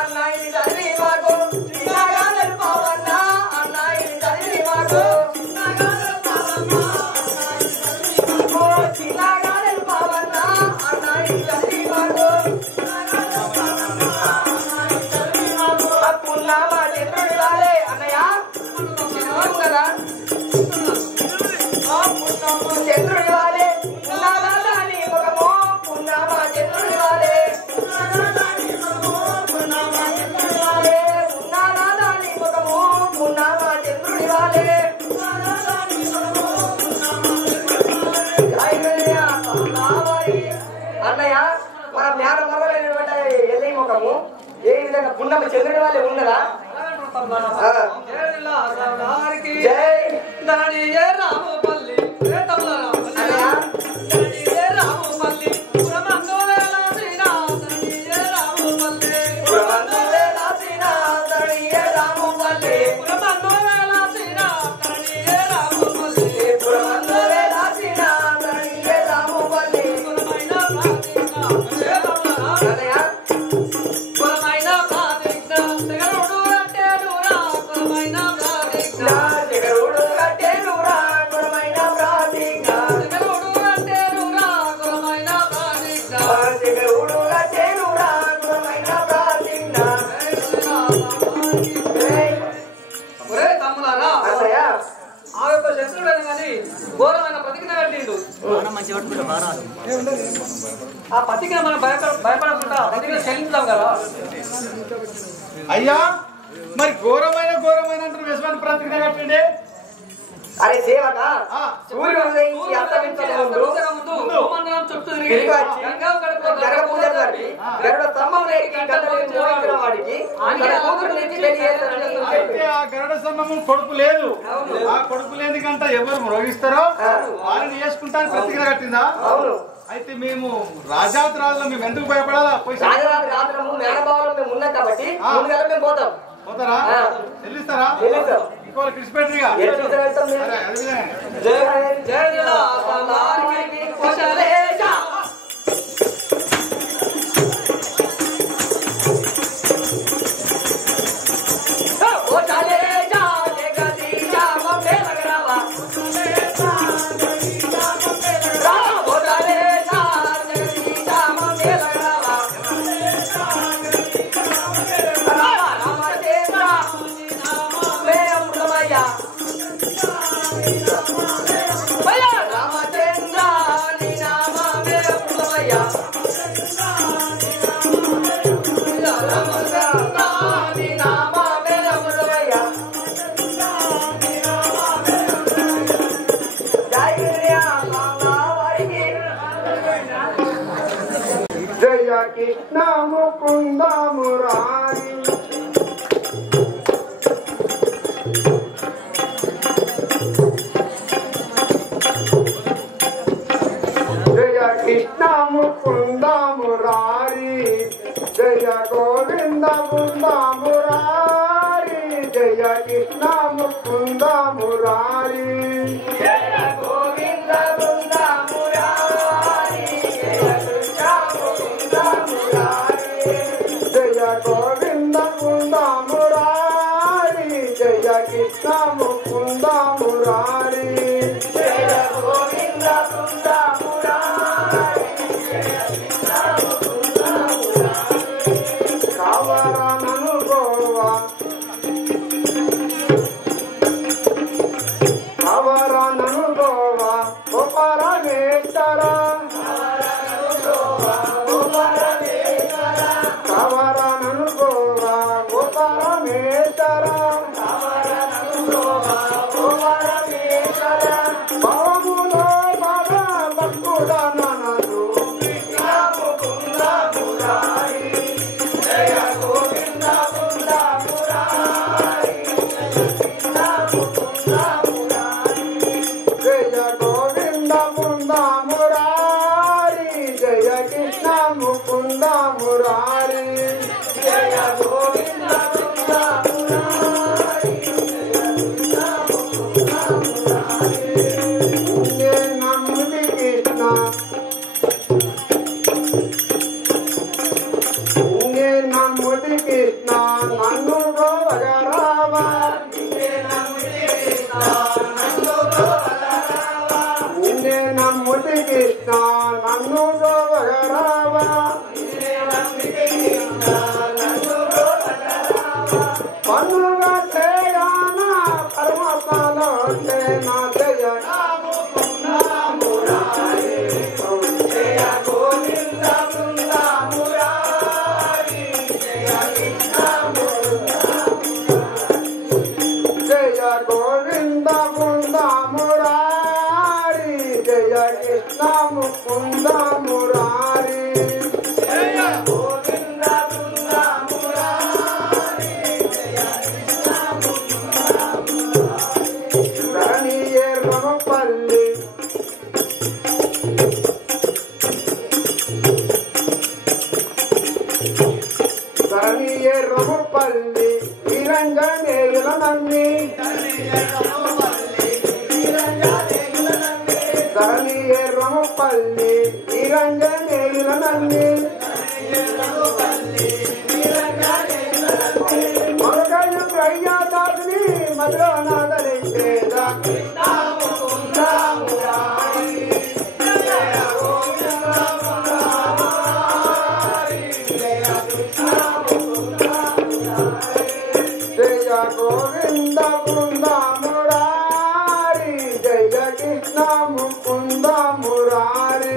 అన్న ఇది చదివి మాకు చిన్నగా తెలుపవన్న. అన్న ఇది చదివి మాకు చిన్నగా తెలుపవన్న. అన్న ఇది చదివి మాకు పున్నామా చంద్రుడి వాలే అన్నయ్య కదా. చంద్రుడి వాలే పున్నామా దాని ముఖము. పున్నామా చంద్రుడి వాలే పున్నామా దాని ముఖము. పున్నామా చంద్రుడి వాలే అన్నయ్య మన జ్ఞాన మరవైనటువంటి ఎల్లై ముఖము ఏ విధంగా పున్నమ చంద్రుడి వాళ్ళే ఉన్నదా? జై దాని ఏ రామపల్లి ఏ తమ్ముడా. ఏ రామపల్లి పురమందువేల శ్రీరామ. ఏ రామపల్లి పురమందువేల శ్రీరామధరణి ఏ రామపల్లి. పురమందువేల శ్రీరామ. ఏ రామపల్లి పురమందువేల శ్రీరామధరణి ఏ రామపల్లి. పురమైన ప్రాతిజ్ఞ ఏ తమ్ముడా. అన్నయ్య పురమైన ప్రాతిజ్ఞ తెగరుడు అంటే నురా. పురమైన ప్రాతిజ్ఞ జగరుడు కట్టేనురా గుణమైన ఒరే తమ్ములారా, అన్నయ్య ఆ యొక్క శత్రుడని కానీ ఘోరమైన ప్రతిజ్ఞ కట్టిండు. ఆ ప్రతిజ్ఞ మనం భయపడకుండా ప్రతిజ్ఞ చెల్లించాం కదా. అయ్యా మరి ఘోరమైన అంటారు విశ్వాన్ని ప్రతిజ్ఞ కట్టండి. అరే సేవక ఆ, సూర్యుడు ఉదయించి అస్తమించక ముందు భూమండలం చుట్టూ తిరిగి తిరిగి వచ్చి గంగా కడుపులో గరుడ పూజ జరిపి గరుడ స్తంభం రేగి గంటలు మోయించిన వాడికి తన కూతురు నుంచి పెళ్లి చేస్తానని అయితే ఆ గరుడ స్తంభము కొడుకు లేదు. ఆ కొడుకు లేని గంట ఎవరు మ్రోగిస్తారో వాళ్ళని చేసుకుంటాను ప్రతిజ్ఞ కట్టిందా? అవును. అయితే మేము రాజాతి రాజులు మేము ఎందుకు భయపడాలా? పోయి రాజరాజు రాత్రము మేనభావంలో మేము ఉన్నాం కాబట్టి ముందుగా మేము పోతాం. పోతారా? చెల్లిస్తారా? చెల్లిస్తాం. ఇంకోళ్ళు కృష్ణపెట్టిగా ఎట్లా వెళ్తాం మేము? అదే విధంగా జయ జయ సలారికి కుశలేశ. ఓ చాలేశ జగదీశ మమ్మే లగరావా. ఓ చాలేశ జగదీశ మమ్మే లగరావా. రామచంద్ర మే అమృతమయ్య. రామచంద్ర నీ నామ మే అమృతమయ్య. రామచంద్ర నీ నామ మే అమృతమయ్య. జై శ్రీరామవారికి. జయ కృష్ణ ముకుంద మురారి జయ కృష్ణ ముకుంద మురారి జయ గోవింద బృంద మురారి జయ కృష్ణ ముకుంద మురారి గోవింద బృంద మురారి జయ కృష్ణ ముకుంద మురారి. జయ గోవింద బృంద మురారి జయ కృష్ణ ముకుంద మురారి జయ గోవింద బృంద మురారి జయ కృష్ణ ముకుంద మురారి. కావరనను గోవా కావరనను గోవా ఓ పరమేశ్వర కావరనను గోవా ఓ పరమేశ్వర బాబులో బాల భక్తుడ ననదు జయ గోవింద బృంద మురారి జయ కృష్ణ ముకుంద మురారి జయ గోవింద బృంద మురారి ఇంగే నమ్ముది కృష్ణ ఇంగే నమ్ముది కృష్ణ నన్ను గోవగరావా ఇంగే నమ్ముది కృష్ణ నన్ను గోవగరావా పండుగ చేయాన పరమతలో నా జయ జయ గోవింద బృంద మురారి జయ కృష్ణ ముకుంద మురారి ధరణియే రమపల్లి ధరణియే రమపల్లి నిరంజనేయుల నన్ని ధరణియే రమపల్లి నిరంజనేయుల నన్ని మరుగయ్య అయ్యాదాసుని మధురనాథలించేద గోవింద బృంద మురారి జయ కృష్ణ ముకుంద మురారి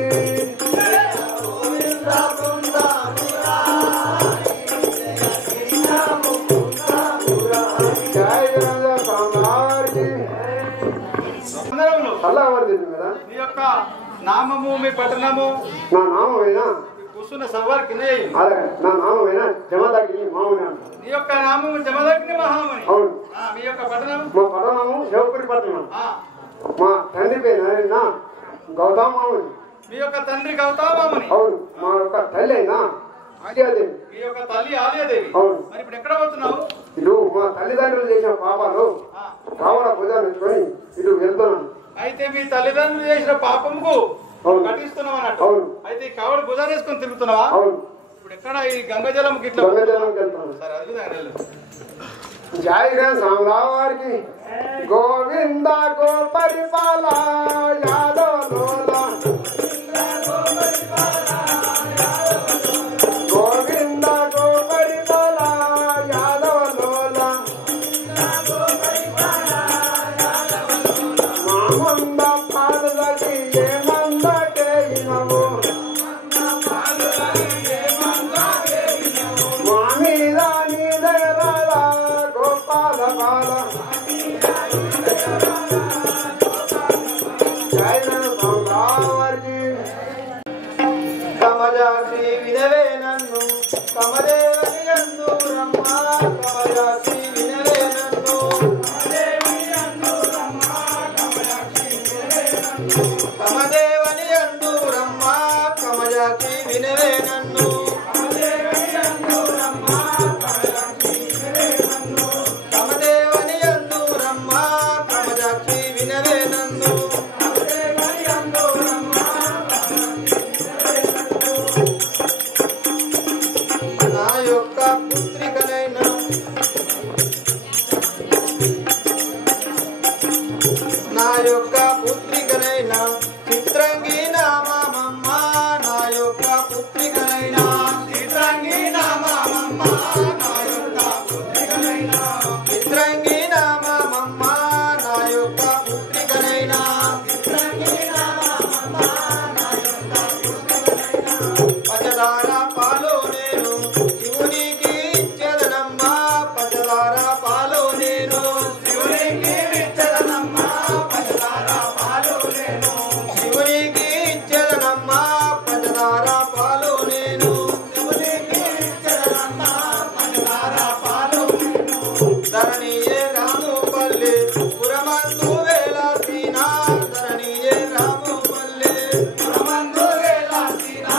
అల్లా ఎవరు తెలియదు కదా మీ యొక్క నామము మీ పట్టణము నా నామైనా కూర్చున్న సవ్వారు కింద అదే నా నామైనా జమదాకి మామూలు నీ యొక్క నామము జమదగ్ని మహామణి అవును మీ యొక్క పట్టణం మా పట్టణము శివపురి పట్టణం ఆ, మా తండ్రి పేరు అయినా గౌతమామని మీ యొక్క తండ్రి గౌతమామణి అవును మా యొక్క తల్లి అయినా ఆర్యాదేవి మీ యొక్క తల్లి ఆలయదేవి అవును మరి ఇప్పుడు ఎక్కడ పోతున్నావు ఇటు మా తల్లిదండ్రులు చేసిన పాపాలు ఆ, కావడ భుజాలు పెట్టుకొని ఇటు వెళ్తున్నాను అయితే మీ తల్లిదండ్రులు చేసిన పాపముకు అవును. కట్టిస్తున్నావు అన్నట్టు అవును. అయితే ఈ కావడి భుజాన్ని వేసుకొని తిరుగుతున్నావా అవును ఇప్పుడు ఎక్కడ ఈ గంగజలం గిట్ల గంగజలంకి వెళ్తాను సరే అది విధంగా వెళ్ళు. జై రామరావారికి గోవింద గోపరిపాల యాదవ లోల గోవింద గోపరిపాల యాదవ లోల మామంద పాదకి ఏమంద కేయినవు మామీద నీ దయరాల గోపాల బాల జై రామరావారికి కమజాక్షి వినవే నన్ను కమదేవని యందు రమ్మ కమజాక్షి వినవే నన్ను కమదేవని యందు రమ్మ కమజాక్షి వినవే నన్ను కమదేవని యందు రమ్మ కమజాక్షి వినవే నన్ను నా యొక్క పుత్రికనైనా నా యొక్క పుత్రికనైనా చిత్రంగి నామమ్మ నా యొక్క పుత్రికనైనా చిత్రంగి నామమ్మ నా యొక్క పుత్రికనైనా చిత్రంగి నామమ్మ నా యొక్క పుత్రికనైనా చిత్రంగి నామమ్మ నా యొక్క పుత్రికనైనా పచదార పాలు నేను శివునికి ఇచ్చేదనమ్మా పచదార పాలు నేను శివునికి ఇచ్చేదనమ్మా పచదార పాలు నేను శివునికి ఇచ్చేదనమ్మా పచదార పాలు నేను శివునికి ఇచ్చేదనమ్మా పచదార పాలు ధరణియే రాముపల్లి పురమందు వేలాసీనా ధరణియే రాముపల్లి పురమందు వేలాసీనా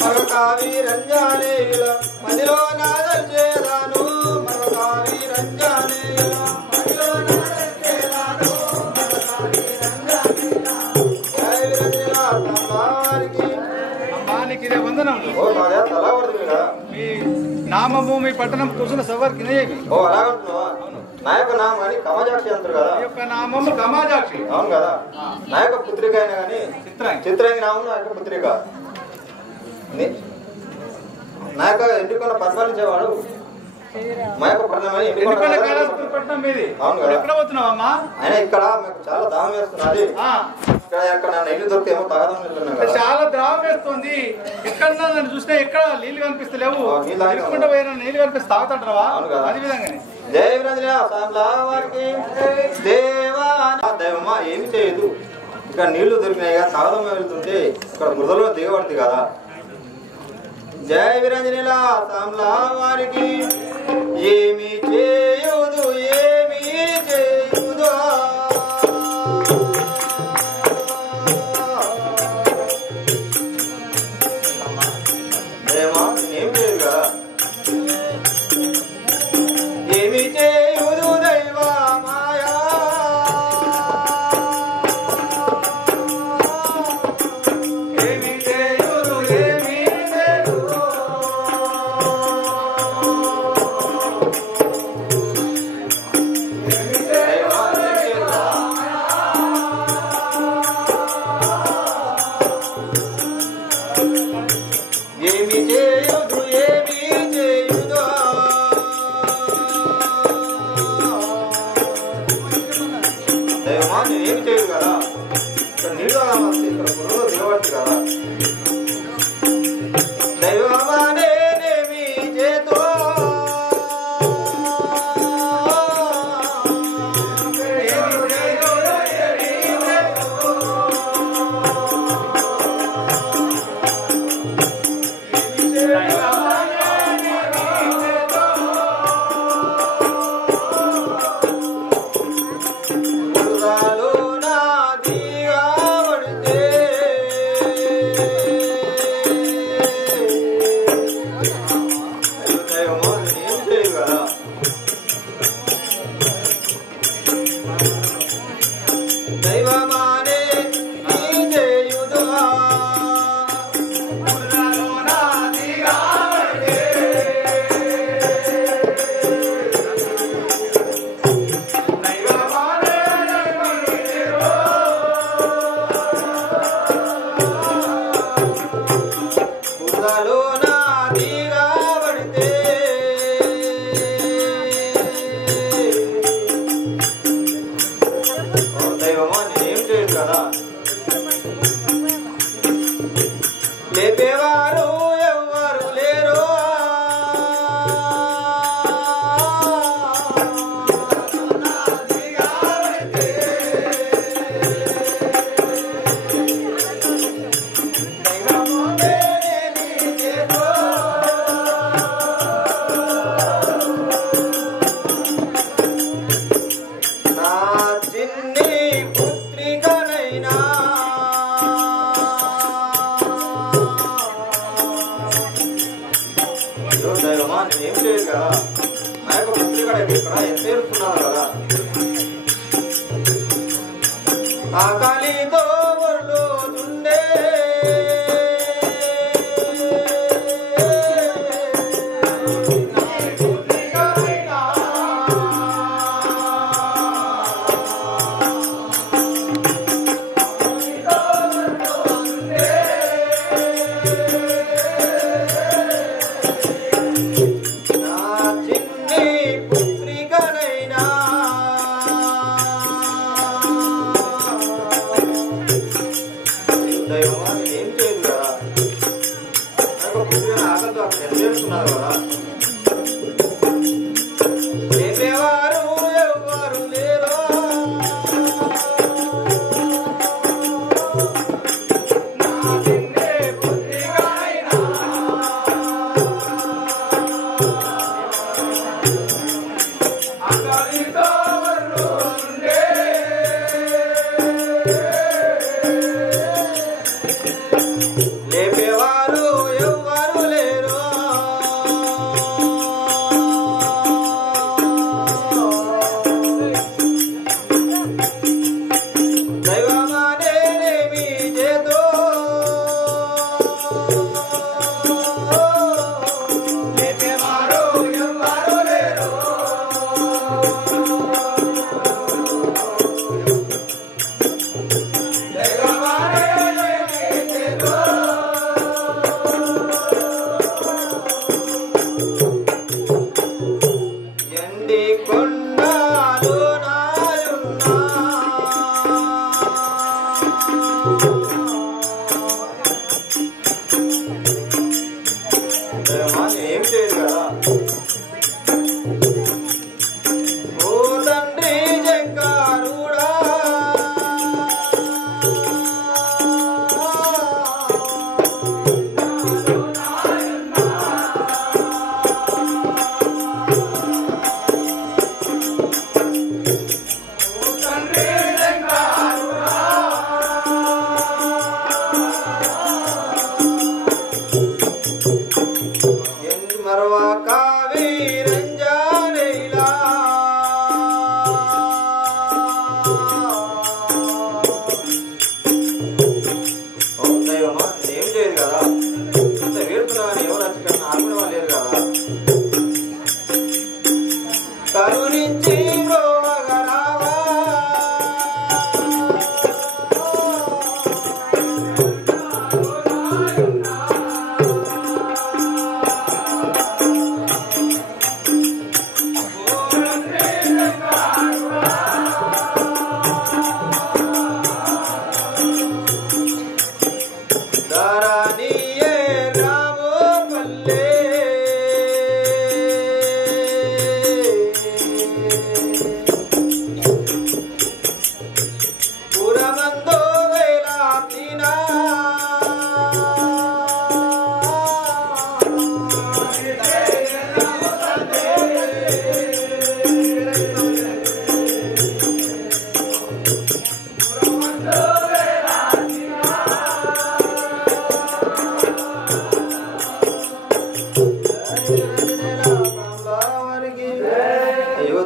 మరొకావి రంజానేయుల మదిలో నాదల్ చేరాను మరొకావి రంజానేయుల మదిలో నాదల్ చేరాను మరొకావి రంజానేయుల జై విరంజన తల్లారికి అమ్మానికి ఇదే వందనములు ఓ నాదే తలా పడుతుంది కదా మీ నామము మీ పట్టణం కూర్చున్న సవ్వర్ కింద ఓ అలాగంటున్నావా నా యొక్క నామం అని కమజాక్షి అంటారు కదా ఈ యొక్క నామము కమాజాక్షి అవును కదా నా యొక్క పుత్రిక అయినా కానీ చిత్రాంగి చిత్రాంగి నామం నా యొక్క పుత్రిక నా యొక్క ఎన్నుకున్న పరిపాలించేవాడు మా యొక్క పట్టణమని ఎన్నికొండ కైలాసపురి పట్టణం మీది అవును కదా. ఇప్పుడు ఎక్కడ పోతున్నావమ్మా ఆయన ఇక్కడ మాకు చాలా దాహం వేస్తున్నది ఆ, ఇక్కడ నా నీళ్లు దొరికితే ఏమో తాగదాం వెళ్తున్నాం కదా చాలా ద్రావం వేస్తుంది ఎక్కడన్నా నన్ను చూసినా ఎక్కడ నీళ్లు కనిపిస్తలేవు ఆ, నీళ్ళు తాగుతావా? ఎన్నికొండ పోయినా నీళ్లు కనిపిస్తే తాగుతుంటారా అవును కదా. అది విధంగానే జై విరంజన సాంబ్లా వారికి దేవా దైవమా ఏమి చేయదు ఇక్కడ నీళ్లు దొరికినాయి కదా తాగదం వెళ్తుంటే ఇక్కడ మృదలో దిగబడుతుంది కదా జై విరంజనిలా సాంబ్లా వారికి ఏమి చేయుదు ఏమి చేయుదు దేవా నేనేం చేయదు కదా ఏమి చేయుదు దైవ మాయా ఏమి చేయుదు ఏమి చేయుదు దైవమా నేనేం చేయదు కదా, నా యొక్క పుత్రిక ఇక్కడ ఎంత ఏడుస్తున్నాను కదా. ఆకలితో వర్లోతుండే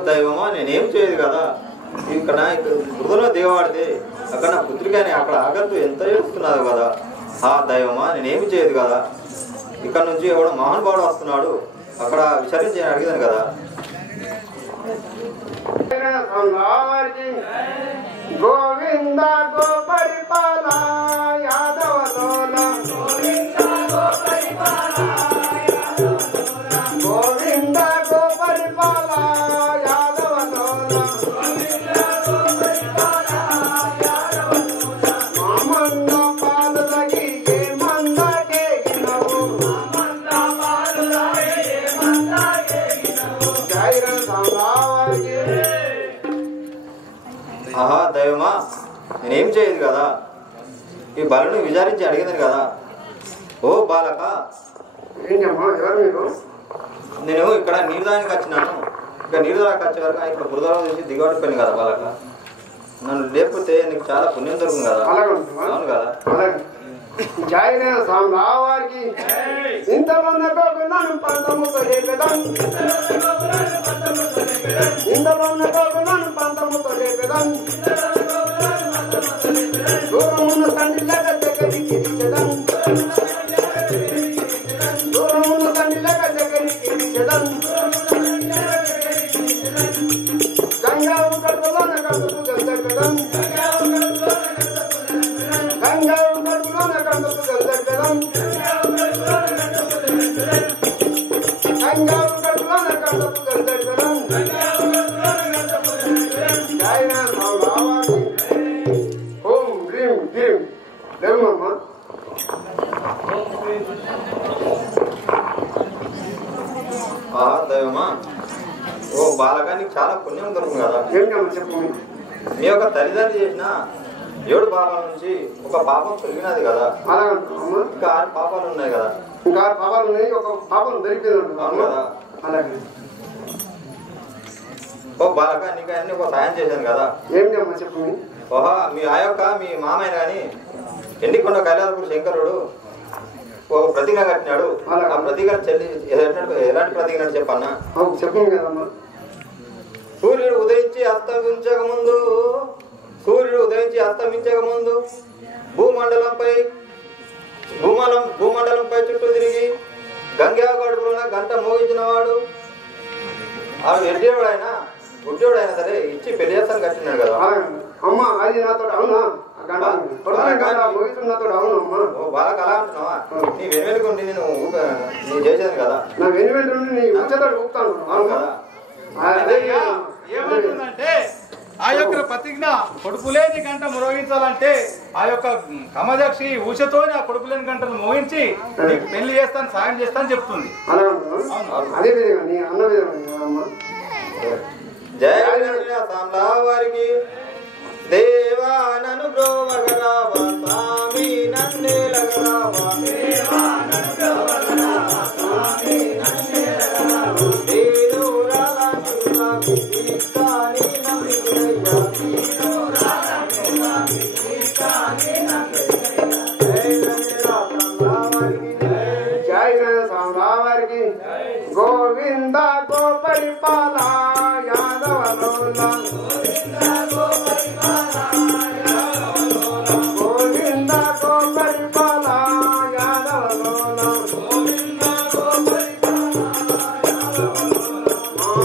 దైవమా నేనేం చేయదు కదా. ఇక్కడ బురదలో దిగవాడితే అక్కడ నా పుత్రికని అక్కడ ఆగద్దు ఎంత ఏడుస్తున్నారు కదా. ఆ దైవమా నేనేమి చేయదు కదా. ఇక్కడ నుంచి ఎవడో మహానుభావుడు వస్తున్నాడు, అక్కడ విచారించి అడిగాను కదా. గోవింద గోపరిపాల యాదవ గోవింద గోపరిపాల యాదవ మామంద పాలులకి ఏ మందకే గినవు జైర సంగావకి. ఆహా దైవమా నేనేం చేయదు కదా. ఈ బలను విచారించి అడిగిందని కదా. ఓ బాలక, ఏంటమ్మా ఎవరు మీరు? నేను ఇక్కడ నీరు దానికి వచ్చినాను. ఇక్కడ నీరు దానికి వచ్చే వరకు ఇక్కడ బురదలో చూసి దిగబడిపోయింది కదా బాలక. నన్ను లేకపోతే నీకు చాలా పుణ్యం దొరుకుతుంది కదా. అలాగే ఉంటుందా? అవును కదా. అలాగే జైన సామ్రావారికి ఇంతలోనే కోకున్నాను పంతముతో లేపెదం ఇంతలోనే కోకున్నాను పంతముతో లేపెదం దూరమున్న తండ్రిలాగా దగ్గరికి ఇచ్చదం దూరమున్న తండ్రిలాగా దగ్గరికి ఇచ్చదం గంగావు కడుపులోన కడుపు గంగకదం గంగావు కడుపులోన కడుపు గంగకదం గంగావు కడుపులోన కడుపు గంగకదం జైన సామ్రావాకి ఓం హ్రీం హ్రీం దేవమ్మ దైవమా ఓ బాలగా నీకు చాలా పుణ్యం దొరుకుతుంది కదా. ఏంటమ్మా చెప్పు. మీ యొక్క తల్లిదండ్రులు చేసిన 7 పాపాల నుంచి ఒక పాపం తొలగినది కదా. అలాగమ్మా ఇంకా 6 పాపాలు ఉన్నాయి కదా. ఇంకా పాపాలు ఉన్నాయి, ఒక పాపం దొరికింది అవును కదా. అలాగే ఓ బాలగా నీకు అన్ని ఒక సాయం చేశాను కదా. ఏంటమ్మా చెప్పు. ఓహా మీ ఆ యొక్క మీ మామయ్య కానీ ఎండికొండ కైలాసపురి శంకరుడు ఒక ప్రతిజ్ఞ కట్టినాడు. ఆ ప్రతిజ్ఞ ఎలాంటి ప్రతిజ్ఞ చెప్పన్నా? చెప్పు కదమ్మా. సూర్యుడు ఉదయించి అస్తమించక ముందు భూమండలంపై చుట్టూ తిరిగి గంగా గడుపులోన గంట మోగించిన వాడు ఆ ఎడ్డేవాడైనా గుడ్డేవాడైనా సరే ఇచ్చి పెళ్లి చేస్తాను కట్టినాడు కదా. అమ్మా అది నాతో అవునా? నాతో అవునమ్మా. బాగా అలా అంటున్నావా? నీ వెనువెనుకుండి నేను చేశాను కదా. నా వెనువెంట నీ ఉచ్చతో ఊపుతాను. అవును కదా. ఏమంటుందంటే ఆ యొక్క ప్రతిజ్ఞ కొడుకులేని గంట మ్రోగించాలంటే ఆ యొక్క కమజక్షి ఊషతోని ఆ కొడుకులేని గంటను మోగించి నీకు పెళ్లి చేస్తాను సాయం చేస్తాను చెప్తుంది. అదే విధంగా నీ అన్న విధంగా జయ వారికి దేవా నన్ను బ్రోవగరావ స్వామి నన్నేలగరావ జయ సాంబావారికి గోవింద గోపరిపాల యాదవలోల గోవింద గోపరిపాల యాదవలోల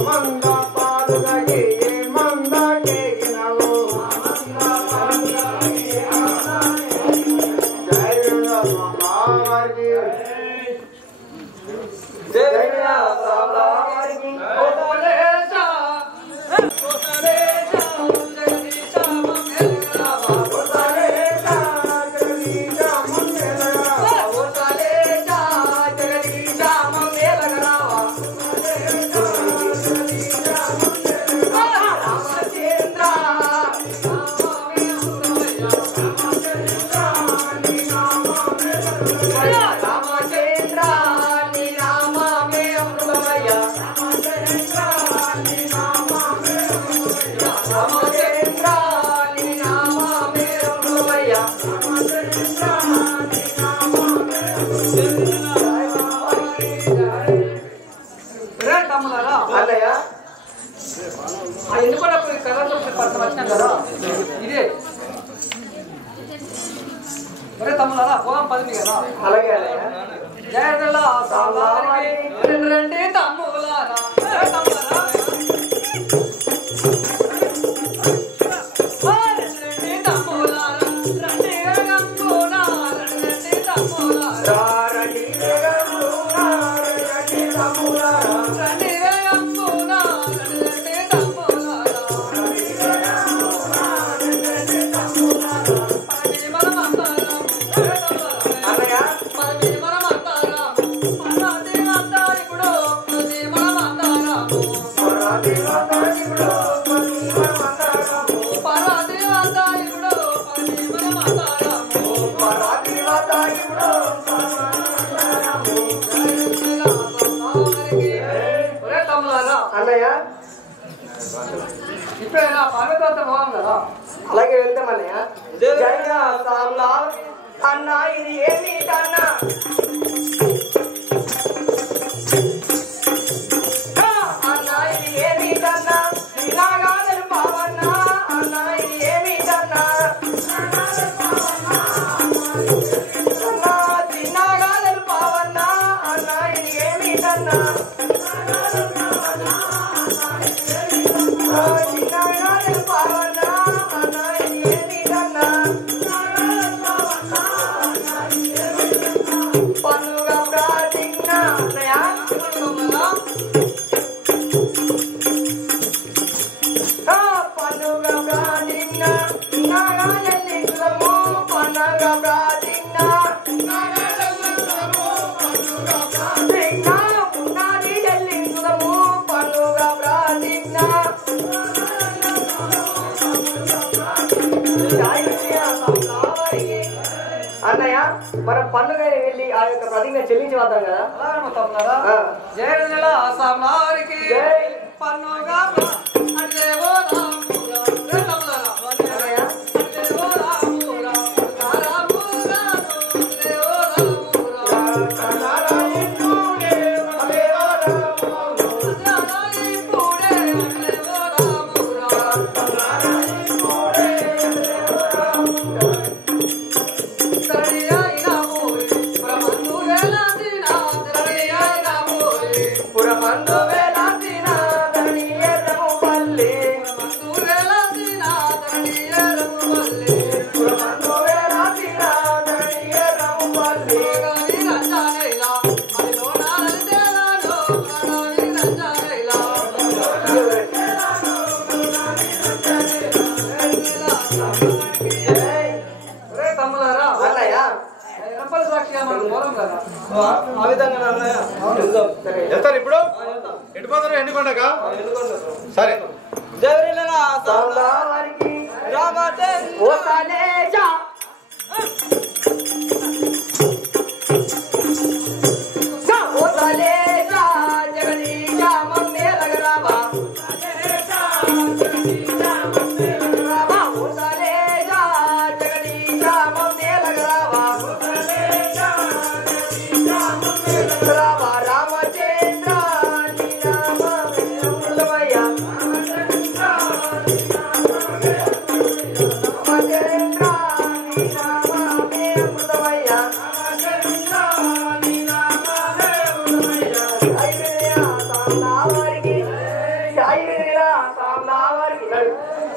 మంద పాదులకి మంద కేగినవు జయ సాంబావారికి అలాగే అన్నయ్య అలాగే వెళ్తాం అన్నయ్య. జయ సామ్లా అన్నా ఇది ఏమిటన్నా అన్నా ఇది ఏమిటన్నా ఇలాగా తెలుపావన్నా అన్నా ఇది ఏమిటన్నా అన్నా తిన్నాగా తెలుపావన్నా అన్నా ఇది ఏమిటన్నా చిన్నగా తెలుపావన్నా అన్నా ఇది ఏమిటన్నా పండుగ ప్రార్థన అన్నయ్య పండుగ ప్రార్థన నాగా చెల్లించుదము పండుగ ప్రార్థన ఉన్నది చెల్లించుదము పండుగ ప్రార్థన అన్నయ్య మనం పండుగ వెళ్ళి ఆ యొక్క ప్రతిజ్ఞ చెల్లించి వద్దాం కదా జై నెల అసమారికి జై పండుగ అదేవో పురమందు వేలాసిన ధరణి ఎర్రము పల్లి పురమందు వేలాసిన ధరణి ఎర్రము పల్లి తమ్ములారా అన్నయ్య రంపల సాక్షిగా మనం పోదాం కదా ఆ విధంగా అన్నయ్య వెళ్తారు ఇప్పుడు ఎటుపోతారు ఎన్నికొండక సరే వారికి ఓ సాలేజా ఓ సాలేజా జగదీశా మమ్మే లగరావా ఓ సాలేజా జగదీశా మమ్మే లగరావా